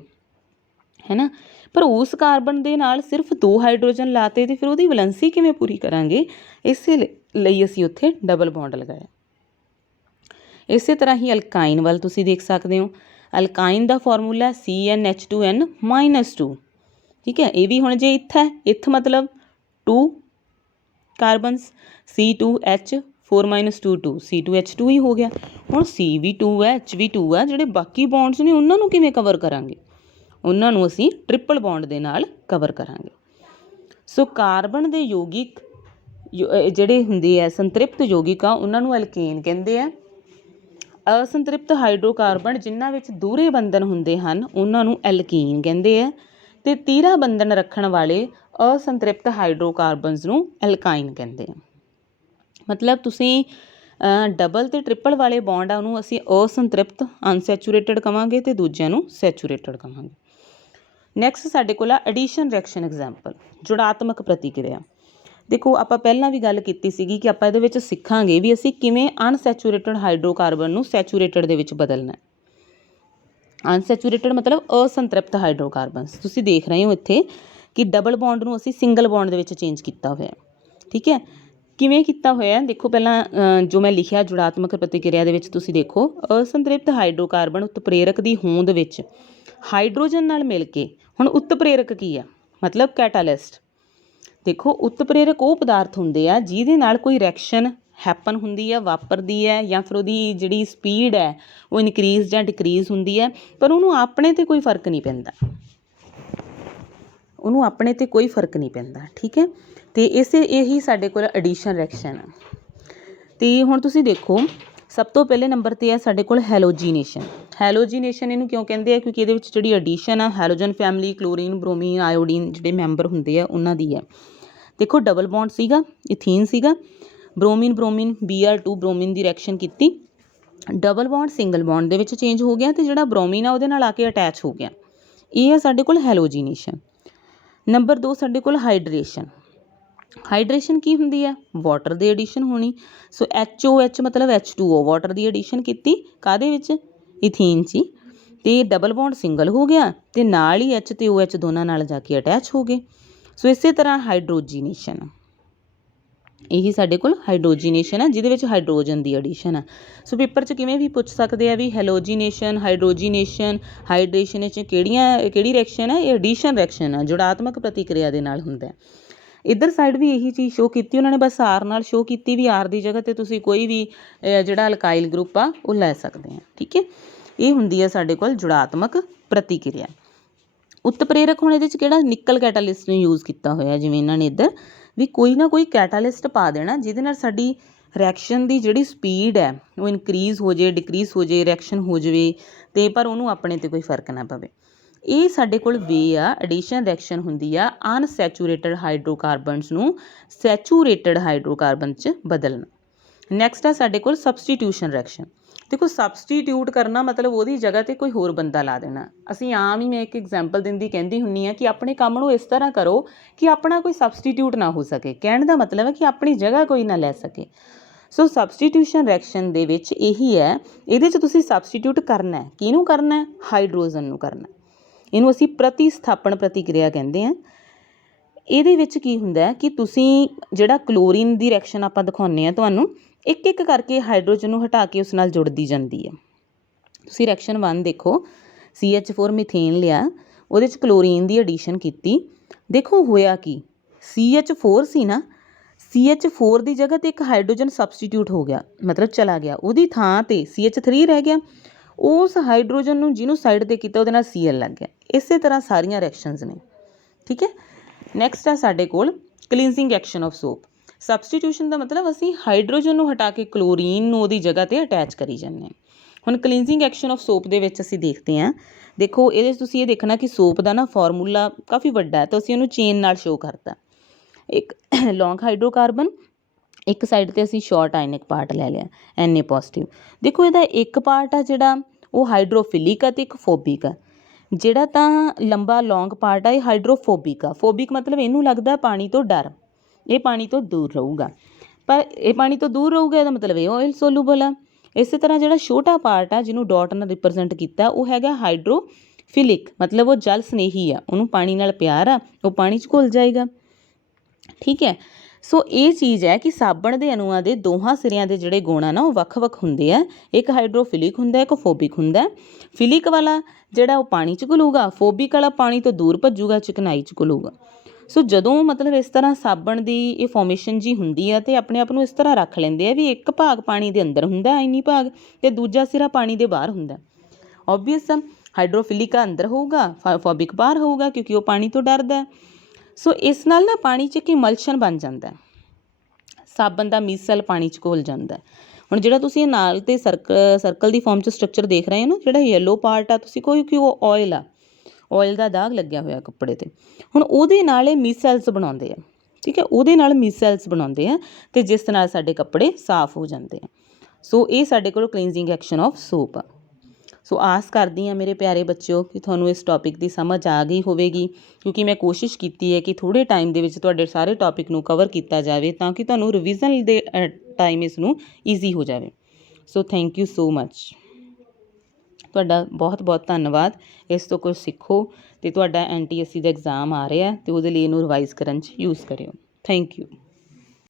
ਹੈ ਨਾ, ਪਰ ਉਸ ਕਾਰਬਨ ਦੇ ਨਾਲ ਸਿਰਫ 2 ਹਾਈਡਰੋਜਨ ਲਾਤੇ ਤੇ ਫਿਰ ਉਹਦੀ ਵੈਲੈਂਸੀ ਕਿਵੇਂ ਪੂਰੀ ਕਰਾਂਗੇ, ਇਸੇ ਲਈ ਅਸੀਂ ਉੱਥੇ ਡਬਲ ਬੌਂਡ ਲਗਾਇਆ। ਇਸੇ ਤਰ੍ਹਾਂ ਹੀ ਅਲਕਾਈਨ ਵੱਲ ਤੁਸੀਂ ਦੇਖ ਸਕਦੇ ਹੋ। ਅਲਕਾਈਨ ਦਾ ਫਾਰਮੂਲਾ CnH2n-2, ਠੀਕ ਹੈ। ਇਹ ਵੀ ਹੁਣ ਜੇ ਇਥ ਹੈ, ਇਥ ਮਤਲਬ 2 ਕਾਰਬਨਸ, C2H4 - 2 2 C2H2 ਹੀ ਹੋ ਗਿਆ। ਹੁਣ C ਵੀ 2 ਹੈ, H ਵੀ 2 ਹੈ, ਜਿਹੜੇ ਬਾਕੀ ਬੌਂਡਸ ਨੇ ਉਹਨਾਂ ਨੂੰ ਕਿਵੇਂ ਕਵਰ ਕਰਾਂਗੇ, ਉਹਨਾਂ ਨੂੰ ਅਸੀਂ ਟ੍ਰਿਪਲ ਬੌਂਡ ਦੇ ਨਾਲ ਕਵਰ ਕਰਾਂਗੇ। ਸੋ ਕਾਰਬਨ ਦੇ ਯੋਗਿਕ ਜਿਹੜੇ ਹੁੰਦੇ ਆ ਸੰਤ੍ਰਿਪਤ ਯੋਗਿਕ ਆ, ਉਹਨਾਂ ਨੂੰ ਐਲਕੇਨ ਕਹਿੰਦੇ ਆ। ਅਸੰਤ੍ਰਿਪਤ ਹਾਈਡਰੋਕਾਰਬਨ ਜਿਨ੍ਹਾਂ ਵਿੱਚ ਦੂਹਰੇ ਬੰਧਨ ਹੁੰਦੇ ਹਨ ਉਹਨਾਂ ਨੂੰ ਐਲਕੀਨ ਕਹਿੰਦੇ ਆ, ਅਤੇ ਤੀਹਰਾ ਬੰਧਨ ਰੱਖਣ ਵਾਲੇ ਅਸੰਤ੍ਰਿਪਤ ਹਾਈਡਰੋਕਾਰਬਨਸ ਨੂੰ ਐਲਕਾਈਨ ਕਹਿੰਦੇ ਆ। ਮਤਲਬ ਤੁਸੀਂ ਡਬਲ ਅਤੇ ਟ੍ਰਿਪਲ ਵਾਲੇ ਬੌਂਡ ਆ ਉਹਨੂੰ ਅਸੀਂ ਅਸੰਤ੍ਰਿਪਤ ਅਨਸੈਚੂਰੇਟਡ ਕਹਾਂਗੇ ਅਤੇ ਦੂਜਿਆਂ ਨੂੰ ਸੈਚੂਰੇਟਡ ਕਹਾਂਗੇ। ਨੈਕਸਟ ਸਾਡੇ ਕੋਲ ਆ ਐਡੀਸ਼ਨ ਰਿਐਕਸ਼ਨ ਐਗਜ਼ਾਮਪਲ, ਜੁੜਾਤਮਕ ਪ੍ਰਤੀਕਿਰਿਆ। ਦੇਖੋ ਆਪਾਂ ਪਹਿਲਾਂ ਵੀ ਗੱਲ ਕੀਤੀ ਸੀਗੀ ਕਿ ਆਪਾਂ ਇਹਦੇ ਵਿੱਚ ਸਿੱਖਾਂਗੇ ਵੀ ਅਸੀਂ ਕਿਵੇਂ ਅਨਸੈਚੂਰੇਟਡ ਹਾਈਡਰੋਕਾਰਬਨ ਨੂੰ ਸੈਚੂਰੇਟਡ ਦੇ ਵਿੱਚ ਬਦਲਣਾ। ਅਨਸੈਚੂਰੇਟਡ ਮਤਲਬ ਅਸੰਤ੍ਰਿਪਤ ਹਾਈਡਰੋਕਾਰਬਨਸ। ਤੁਸੀਂ ਦੇਖ ਰਹੇ ਹੋ ਇੱਥੇ ਕਿ ਡਬਲ ਬੌਂਡ ਨੂੰ ਅਸੀਂ ਸਿੰਗਲ ਬੌਂਡ ਦੇ ਵਿੱਚ ਚੇਂਜ ਕੀਤਾ ਹੋਇਆ, ਠੀਕ ਹੈ। ਕਿਵੇਂ ਕੀਤਾ ਹੋਇਆ ਦੇਖੋ, ਪਹਿਲਾਂ ਜੋ ਮੈਂ ਲਿਖਿਆ ਜੁੜਾਤਮਕ ਪ੍ਰਤੀਕਿਰਿਆ ਦੇ ਵਿੱਚ ਤੁਸੀਂ ਦੇਖੋ, ਅਸੰਤ੍ਰਿਪਤ ਹਾਈਡਰੋਕਾਰਬਨ ਉਤਪ੍ਰੇਰਕ ਦੀ ਹੋਂਦ ਵਿੱਚ ਹਾਈਡਰੋਜਨ ਨਾਲ ਮਿਲ ਕੇ, ਹੁਣ ਉਤਪ੍ਰੇਰਕ ਕੀ ਆ ਮਤਲਬ ਕੈਟਾਲਿਸਟ। ਦੇਖੋ ਉਤਪ੍ਰੇਰਕ ਉਹ ਪਦਾਰਥ ਹੁੰਦੇ ਆ ਜਿਹਦੇ ਨਾਲ ਕੋਈ ਰਿਐਕਸ਼ਨ ਹੈਪਨ ਹੁੰਦੀ ਹੈ, ਵਾਪਰਦੀ ਹੈ, ਜਾਂ ਫਿਰ ਉਹਦੀ ਜਿਹੜੀ ਸਪੀਡ ਹੈ ਉਹ ਇਨਕਰੀਜ਼ ਜਾਂ ਡਿਕਰੀਜ਼ ਹੁੰਦੀ ਹੈ, ਪਰ ਉਹਨੂੰ ਆਪਣੇ 'ਤੇ ਕੋਈ ਫਰਕ ਨਹੀਂ ਪੈਂਦਾ, ਉਹਨੂੰ ਆਪਣੇ 'ਤੇ ਕੋਈ ਫਰਕ ਨਹੀਂ ਪੈਂਦਾ, ਠੀਕ ਹੈ। ਅਤੇ ਇਹੀ ਸਾਡੇ ਕੋਲ ਐਡੀਸ਼ਨ ਰਿਐਕਸ਼ਨ ਆ। ਅਤੇ ਹੁਣ ਤੁਸੀਂ ਦੇਖੋ ਸਭ ਤੋਂ ਪਹਿਲੇ ਨੰਬਰ 'ਤੇ ਹੈ ਸਾਡੇ ਕੋਲ ਹੈਲੋਜੀਨੇਸ਼ਨ। ਹੈਲੋਜੀਨੇਸ਼ਨ ਇਹਨੂੰ ਕਿਉਂ ਕਹਿੰਦੇ ਆ, ਕਿਉਂਕਿ ਇਹਦੇ ਵਿੱਚ ਜਿਹੜੀ ਐਡੀਸ਼ਨ ਆ ਹੈਲੋਜਨ ਫੈਮਿਲੀ ਕਲੋਰੀਨ, ਬ੍ਰੋਮੀਨ, ਆਇਓਡੀਨ ਜਿਹੜੇ ਮੈਂਬਰ ਹੁੰਦੇ ਆ ਉਹਨਾਂ ਦੀ ਹੈ। ਦੇਖੋ ਡਬਲ ਬੌਂਡ ਸੀਗਾ, ਇਥੀਨ ਸੀਗਾ, ਬ੍ਰੋਮੀਨ Br2 ਬ੍ਰੋਮੀਨ ਦੀ ਰਿਐਕਸ਼ਨ ਕੀਤੀ, ਡਬਲ ਬੌਂਡ ਸਿੰਗਲ ਬੌਂਡ ਦੇ ਵਿੱਚ ਚੇਂਜ ਹੋ ਗਿਆ ਅਤੇ ਜਿਹੜਾ ਬ੍ਰੋਮੀਨ ਆ ਉਹਦੇ ਨਾਲ ਆ ਕੇ ਅਟੈਚ ਹੋ ਗਿਆ। ਇਹ ਹੈ ਸਾਡੇ ਕੋਲ ਹੈਲੋਜੀਨੇਸ਼ਨ। ਨੰਬਰ 2 ਸਾਡੇ ਕੋਲ ਹਾਈਡਰੇਸ਼ਨ। ਹਾਈਡਰੇਸ਼ਨ ਕੀ ਹੁੰਦੀ ਹੈ, ਵਾਟਰ ਦੀ ਐਡੀਸ਼ਨ ਹੋਣੀ। ਸੋ HOH ਮਤਲਬ H2O, ਵਾਟਰ ਦੀ ਐਡੀਸ਼ਨ ਕੀਤੀ ਕਾਹਦੇ ਵਿੱਚ, ਇਥੀਨ 'ਚ, ਅਤੇ ਡਬਲ ਬੌਂਡ ਸਿੰਗਲ ਹੋ ਗਿਆ ਅਤੇ ਨਾਲ ਹੀ H ਅਤੇ OH ਦੋਨਾਂ ਨਾਲ ਜਾ ਕੇ ਅਟੈਚ ਹੋ ਗਏ। ਸੋ ਇਸੇ ਤਰ੍ਹਾਂ ਹਾਈਡਰੋਜੀਨੇਸ਼ਨ, ਇਹੀ ਸਾਡੇ ਕੋਲ ਹਾਈਡਰੋਜੀਨੇਸ਼ਨ ਹੈ ਜਿਹਦੇ ਵਿੱਚ ਹਾਈਡਰੋਜਨ ਦੀ ਐਡੀਸ਼ਨ ਹੈ। ਸੋ ਪੇਪਰ 'ਚ ਕਿਵੇਂ ਵੀ ਪੁੱਛ ਸਕਦੇ ਆ ਵੀ ਹੈਲੋਜੀਨੇਸ਼ਨ, ਹਾਈਡਰੋਜੀਨੇਸ਼ਨ, ਹਾਈਡਰੇਸ਼ਨ ਵਿੱਚ ਕਿਹੜੀ ਰਿਐਕਸ਼ਨ ਹੈ, ਇਹ ਐਡੀਸ਼ਨ ਰਿਐਕਸ਼ਨ ਹੈ, ਜੁੜਾਤਮਕ ਪ੍ਰਤੀਕਿਰਿਆ ਦੇ ਨਾਲ ਹੁੰਦਾ। ਇੱਧਰ ਸਾਈਡ ਵੀ ਇਹੀ ਚੀਜ਼ ਸ਼ੋਅ ਕੀਤੀ ਉਹਨਾਂ ਨੇ, ਬਸ ਆਰ ਨਾਲ ਸ਼ੋਅ ਕੀਤੀ ਵੀ ਆਰ ਦੀ ਜਗ੍ਹਾ 'ਤੇ ਤੁਸੀਂ ਕੋਈ ਵੀ ਜਿਹੜਾ ਅਲਕਾਈਲ ਗਰੁੱਪ ਆ ਉਹ ਲੈ ਸਕਦੇ ਆ, ਠੀਕ ਹੈ। ਇਹ ਹੁੰਦੀ ਹੈ ਸਾਡੇ ਕੋਲ ਜੁੜਾਤਮਕ ਪ੍ਰਤੀਕਿਰਿਆ। ਉਤਪ੍ਰੇਰਕ ਹੁਣ ਇਹਦੇ 'ਚ ਕਿਹੜਾ ਨਿਕਲ ਕੈਟਾਲਿਸਟ ਨੂੰ ਯੂਜ਼ ਕੀਤਾ ਹੋਇਆ, ਜਿਵੇਂ ਇਹਨਾਂ ਨੇ ਇੱਧਰ ਵੀ ਕੋਈ ਨਾ ਕੋਈ ਕੈਟਾਲਿਸਟ ਪਾ ਦੇਣਾ ਜਿਹਦੇ ਨਾਲ ਸਾਡੀ ਰਿਐਕਸ਼ਨ ਦੀ ਜਿਹੜੀ ਸਪੀਡ ਹੈ ਉਹ ਇਨਕਰੀਜ਼ ਹੋ ਜਾਵੇ, ਡਿਕਰੀਜ਼ ਹੋ ਜਾਵੇ, ਰਿਐਕਸ਼ਨ ਹੋ ਜਾਵੇ, ਅਤੇ ਪਰ ਉਹਨੂੰ ਆਪਣੇ 'ਤੇ ਕੋਈ ਫਰਕ ਨਾ ਪਵੇ। ਇਹ ਸਾਡੇ ਕੋਲ ਵੇ ਆ, ਐਡੀਸ਼ਨ ਰਿਐਕਸ਼ਨ ਹੁੰਦੀ ਆ ਅਨਸੈਚੂਰੇਟਡ ਹਾਈਡਰੋਕਾਰਬਨਸ ਨੂੰ ਸੈਚੂਰੇਟਡ ਹਾਈਡਰੋਕਾਰਬਨ 'ਚ ਬਦਲਣਾ। ਨੈਕਸਟ ਆ ਸਾਡੇ ਕੋਲ ਸਬਸਟੀਟਿਊਸ਼ਨ ਰਿਐਕਸ਼ਨ। ਦੇਖੋ ਸਬਸਟੀਟਿਊਟ ਕਰਨਾ ਮਤਲਬ ਉਹਦੀ ਜਗ੍ਹਾ 'ਤੇ ਕੋਈ ਹੋਰ ਬੰਦਾ ਲਾ ਦੇਣਾ। ਅਸੀਂ ਆਮ ਹੀ, ਮੈਂ ਇੱਕ ਐਗਜ਼ਾਮਪਲ ਦਿੰਦੀ ਕਹਿੰਦੀ ਹੁੰਦੀ ਹਾਂ ਕਿ ਆਪਣੇ ਕੰਮ ਨੂੰ ਇਸ ਤਰ੍ਹਾਂ ਕਰੋ ਕਿ ਆਪਣਾ ਕੋਈ ਸਬਸਟੀਟਿਊਟ ਨਾ ਹੋ ਸਕੇ। ਕਹਿਣ ਦਾ ਮਤਲਬ ਹੈ ਕਿ ਆਪਣੀ ਜਗ੍ਹਾ ਕੋਈ ਨਾ ਲੈ ਸਕੇ। ਸੋ ਸਬਸਟੀਟਿਊਸ਼ਨ ਰਿਐਕਸ਼ਨ ਦੇ ਵਿੱਚ ਇਹੀ ਹੈ, ਇਹਦੇ 'ਚ ਤੁਸੀਂ ਸਬਸਟੀਟਿਊਟ ਕਰਨਾ ਹੈ, ਕਿਹਨੂੰ ਕਰਨਾ ਹੈ, ਹਾਈਡਰੋਜਨ ਨੂੰ ਕਰਨਾ। ਇਹਨੂੰ ਅਸੀਂ ਪ੍ਰਤੀਸਥਾਪਨ ਪ੍ਰਤੀਕਿਰਿਆ ਕਹਿੰਦੇ ਹਾਂ। ਇਹਦੇ ਵਿੱਚ ਕੀ ਹੁੰਦਾ ਕਿ ਤੁਸੀਂ ਜਿਹੜਾ ਕਲੋਰੀਨ ਦੀ ਰਿਐਕਸ਼ਨ ਆਪਾਂ ਦਿਖਾਉਂਦੇ ਹਾਂ ਤੁਹਾਨੂੰ, ਇੱਕ ਇੱਕ ਕਰਕੇ ਹਾਈਡਰੋਜਨ ਨੂੰ ਹਟਾ ਕੇ ਉਸ ਨਾਲ ਜੁੜਦੀ ਜਾਂਦੀ ਹੈ। ਤੁਸੀਂ ਰਿਐਕਸ਼ਨ 1 ਦੇਖੋ, CH4 ਮਿਥੇਨ ਲਿਆ, ਉਹਦੇ 'ਚ ਕਲੋਰੀਨ ਦੀ ਐਡੀਸ਼ਨ ਕੀਤੀ। ਦੇਖੋ ਹੋਇਆ ਕੀ, CH4 ਸੀ ਨਾ, CH4 ਦੀ ਜਗ੍ਹਾ 'ਤੇ ਇੱਕ ਹਾਈਡਰੋਜਨ ਸਬਸਟੀਟਿਊਟ ਹੋ ਗਿਆ, ਮਤਲਬ ਚਲਾ ਗਿਆ, ਉਹਦੀ ਥਾਂ 'ਤੇ CH3 ਰਹਿ ਗਿਆ। ਉਸ ਹਾਈਡਰੋਜਨ ਨੂੰ ਜਿਹਨੂੰ ਸਾਈਡ 'ਤੇ ਕੀਤਾ ਉਹਦੇ ਨਾਲ Cl ਲੱਗ ਗਿਆ। ਇਸੇ ਤਰ੍ਹਾਂ ਸਾਰੀਆਂ ਰਿਐਕਸ਼ਨਸ ਨੇ, ਠੀਕ ਹੈ। ਨੈਕਸਟ ਆ ਸਾਡੇ ਕੋਲ cleansing action of soap. Substitution ਦਾ ਮਤਲਬ ਅਸੀਂ ਹਾਈਡਰੋਜਨ ਨੂੰ ਹਟਾ ਕੇ ਕਲੋਰੀਨ ਨੂੰ ਉਹਦੀ ਜਗ੍ਹਾ 'ਤੇ ਅਟੈਚ ਕਰੀ ਜਾਂਦੇ ਹਾਂ। ਹੁਣ ਕਲੀਨਜ਼ਿੰਗ ਐਕਸ਼ਨ ਆਫ ਸੋਪ ਦੇ ਵਿੱਚ ਅਸੀਂ ਦੇਖਦੇ ਹਾਂ। ਦੇਖੋ ਇਹਦੇ 'ਚ ਤੁਸੀਂ ਇਹ ਦੇਖਣਾ ਕਿ ਸੋਪ ਦਾ ਨਾ ਫਾਰਮੂਲਾ ਕਾਫੀ ਵੱਡਾ ਹੈ, ਤਾਂ ਅਸੀਂ ਉਹਨੂੰ ਚੇਨ ਨਾਲ ਸ਼ੋ ਕਰਤਾ। ਇੱਕ ਲੌਂਗ ਹਾਈਡਰੋਕਾਰਬਨ, ਇੱਕ ਸਾਈਡ 'ਤੇ ਅਸੀਂ ਸ਼ਾਰਟ ਆਇਨਿਕ ਪਾਰਟ ਲੈ ਲਿਆ Na ਪੋਜ਼ੀਟਿਵ। ਦੇਖੋ ਇਹਦਾ ਇੱਕ ਪਾਰਟ ਆ ਜਿਹੜਾ ਉਹ ਹਾਈਡਰੋਫਿਲਿਕ ਆ ਅਤੇ ਇੱਕ ਫੋਬਿਕ ਆ। ਜਿਹੜਾ ਤਾਂ ਲੰਬਾ ਲੌਂਗ ਪਾਰਟ ਆ ਇਹ ਹਾਈਡਰੋਫੋਬਿਕ ਆ। ਫੋਬਿਕ ਮਤਲਬ ਇਹਨੂੰ ਲੱਗਦਾ ਪਾਣੀ ਤੋਂ ਡਰ, ਇਹ ਪਾਣੀ ਤੋਂ ਦੂਰ ਰਹੂਗਾ। ਪਰ ਇਹ ਪਾਣੀ ਤੋਂ ਦੂਰ ਰਹੂਗਾ ਇਹਦਾ ਮਤਲਬ ਇਹ ਆਇਲ ਸੋਲੂਬਲ ਆ। ਇਸੇ ਤਰ੍ਹਾਂ ਜਿਹੜਾ ਛੋਟਾ ਪਾਰਟ ਆ ਜਿਹਨੂੰ ਡਾਟ ਨਾਲ ਰਿਪਰਜੈਂਟ ਕੀਤਾ ਉਹ ਹੈਗਾ ਹਾਈਡਰੋਫਿਲਿਕ, ਮਤਲਬ ਉਹ ਜਲ ਸਨੇਹੀ ਆ, ਉਹਨੂੰ ਪਾਣੀ ਨਾਲ ਪਿਆਰ ਆ, ਉਹ ਪਾਣੀ 'ਚ ਘੁਲ ਜਾਏਗਾ। ਠੀਕ ਹੈ, ਸੋ ਇਹ ਚੀਜ਼ ਹੈ ਕਿ ਸਾਬਣ ਦੇ ਅਣੂਆਂ ਦੇ ਦੋਹਾਂ ਸਿਰਿਆਂ ਦੇ ਜਿਹੜੇ ਗੁਣ ਆ ਨਾ ਉਹ ਵੱਖ-ਵੱਖ ਹੁੰਦੇ ਆ। ਇੱਕ ਹਾਈਡਰੋਫਿਲਿਕ ਹੁੰਦਾ, ਇੱਕ ਫੋਬਿਕ ਹੁੰਦਾ। ਫਿਲਿਕ ਵਾਲਾ ਜਿਹੜਾ ਉਹ ਪਾਣੀ 'ਚ ਘੁਲੂਗਾ, ਫੋਬਿਕ ਵਾਲਾ ਪਾਣੀ ਤੋਂ ਦੂਰ ਭੱਜੂਗਾ, ਚਿਕਨਾਈ 'ਚ ਘੁਲੂਗਾ। ਸੋ ਜਦੋਂ ਮਤਲਬ ਇਸ ਤਰ੍ਹਾਂ ਸਾਬਣ ਦੀ ਇਹ ਫੋਰਮੇਸ਼ਨ ਜੀ ਹੁੰਦੀ ਆ ਅਤੇ ਆਪਣੇ ਆਪ ਨੂੰ ਇਸ ਤਰ੍ਹਾਂ ਰੱਖ ਲੈਂਦੇ ਆ ਵੀ ਇੱਕ ਭਾਗ ਪਾਣੀ ਦੇ ਅੰਦਰ ਹੁੰਦਾ ਆਇਨੀ ਭਾਗ ਅਤੇ ਦੂਜਾ ਸਿਰਾ ਪਾਣੀ ਦੇ ਬਾਹਰ ਹੁੰਦਾ। ਓਬਵੀਅਸ ਆ, ਹਾਈਡਰੋਫਿਲਿਕ ਅੰਦਰ ਹੋਊਗਾ, ਫੋਬਿਕ ਬਾਹਰ ਹੋਊਗਾ ਕਿਉਂਕਿ ਉਹ ਪਾਣੀ ਤੋਂ ਡਰਦਾ। ਸੋ ਇਸ ਨਾਲ ਨਾ ਪਾਣੀ 'ਚ ਇੱਕ ਇਮਲਸ਼ਨ ਬਣ ਜਾਂਦਾ, ਸਾਬਣ ਦਾ ਮਿਸਲ ਪਾਣੀ 'ਚ ਘੁਲ ਜਾਂਦਾ। ਹੁਣ ਜਿਹੜਾ ਤੁਸੀਂ ਇਹ ਨਾਲ 'ਤੇ ਸਰਕਲ ਦੀ ਫੋਰਮ 'ਚ ਸਟਰਕਚਰ ਦੇਖ ਰਹੇ ਹੋ ਨਾ, ਜਿਹੜਾ ਯੈਲੋ ਪਾਰਟ ਆ ਤੁਸੀਂ ਕੋਈ ਕਿ ਉਹ ਆਇਲ ਆ, ਆਇਲ ਦਾ ਦਾਗ ਲੱਗਿਆ ਹੋਇਆ ਕੱਪੜੇ 'ਤੇ। ਹੁਣ ਉਹਦੇ ਨਾਲ ਇਹ ਮਿਸੈਲਸ ਬਣਾਉਂਦੇ ਆ। ਠੀਕ ਹੈ, ਉਹਦੇ ਨਾਲ ਮਿਸੈਲਸ ਬਣਾਉਂਦੇ ਆ ਅਤੇ ਜਿਸ ਨਾਲ ਸਾਡੇ ਕੱਪੜੇ ਸਾਫ਼ ਹੋ ਜਾਂਦੇ ਆ। ਸੋ ਇਹ ਸਾਡੇ ਕੋਲ ਕਲੀਨਜ਼ਿੰਗ ਐਕਸ਼ਨ ਆਫ ਸੋਪ ਆ। ਸੋ ਆਸ ਕਰਦੀ ਹਾਂ ਮੇਰੇ ਪਿਆਰੇ ਬੱਚਿਓ ਕਿ ਤੁਹਾਨੂੰ ਇਸ ਟੌਪਿਕ ਦੀ ਸਮਝ ਆ ਗਈ ਹੋਵੇਗੀ, ਕਿਉਂਕਿ ਮੈਂ ਕੋਸ਼ਿਸ਼ ਕੀਤੀ ਹੈ ਕਿ ਥੋੜ੍ਹੇ ਟਾਈਮ ਦੇ ਵਿੱਚ ਤੁਹਾਡੇ ਸਾਰੇ ਟੌਪਿਕ ਨੂੰ ਕਵਰ ਕੀਤਾ ਜਾਵੇ ਤਾਂ ਕਿ ਤੁਹਾਨੂੰ ਰਿਵੀਜ਼ਨ ਦੇ ਟਾਈਮ ਇਸ ਨੂੰ ਈਜ਼ੀ ਹੋ ਜਾਵੇ। ਸੋ ਥੈਂਕ ਯੂ ਸੋ ਮੱਚ, ਤੁਹਾਡਾ ਬਹੁਤ ਬਹੁਤ ਧੰਨਵਾਦ। ਇਸ ਤੋਂ ਕੁਝ ਸਿੱਖੋ ਅਤੇ ਤੁਹਾਡਾ NTSC ਦਾ ਐਗਜ਼ਾਮ ਆ ਰਿਹਾ ਅਤੇ ਉਹਦੇ ਲਈ ਇਹਨੂੰ ਰਿਵਾਈਜ਼ ਕਰਨ 'ਚ ਯੂਜ਼ ਕਰਿਓ। Thank you.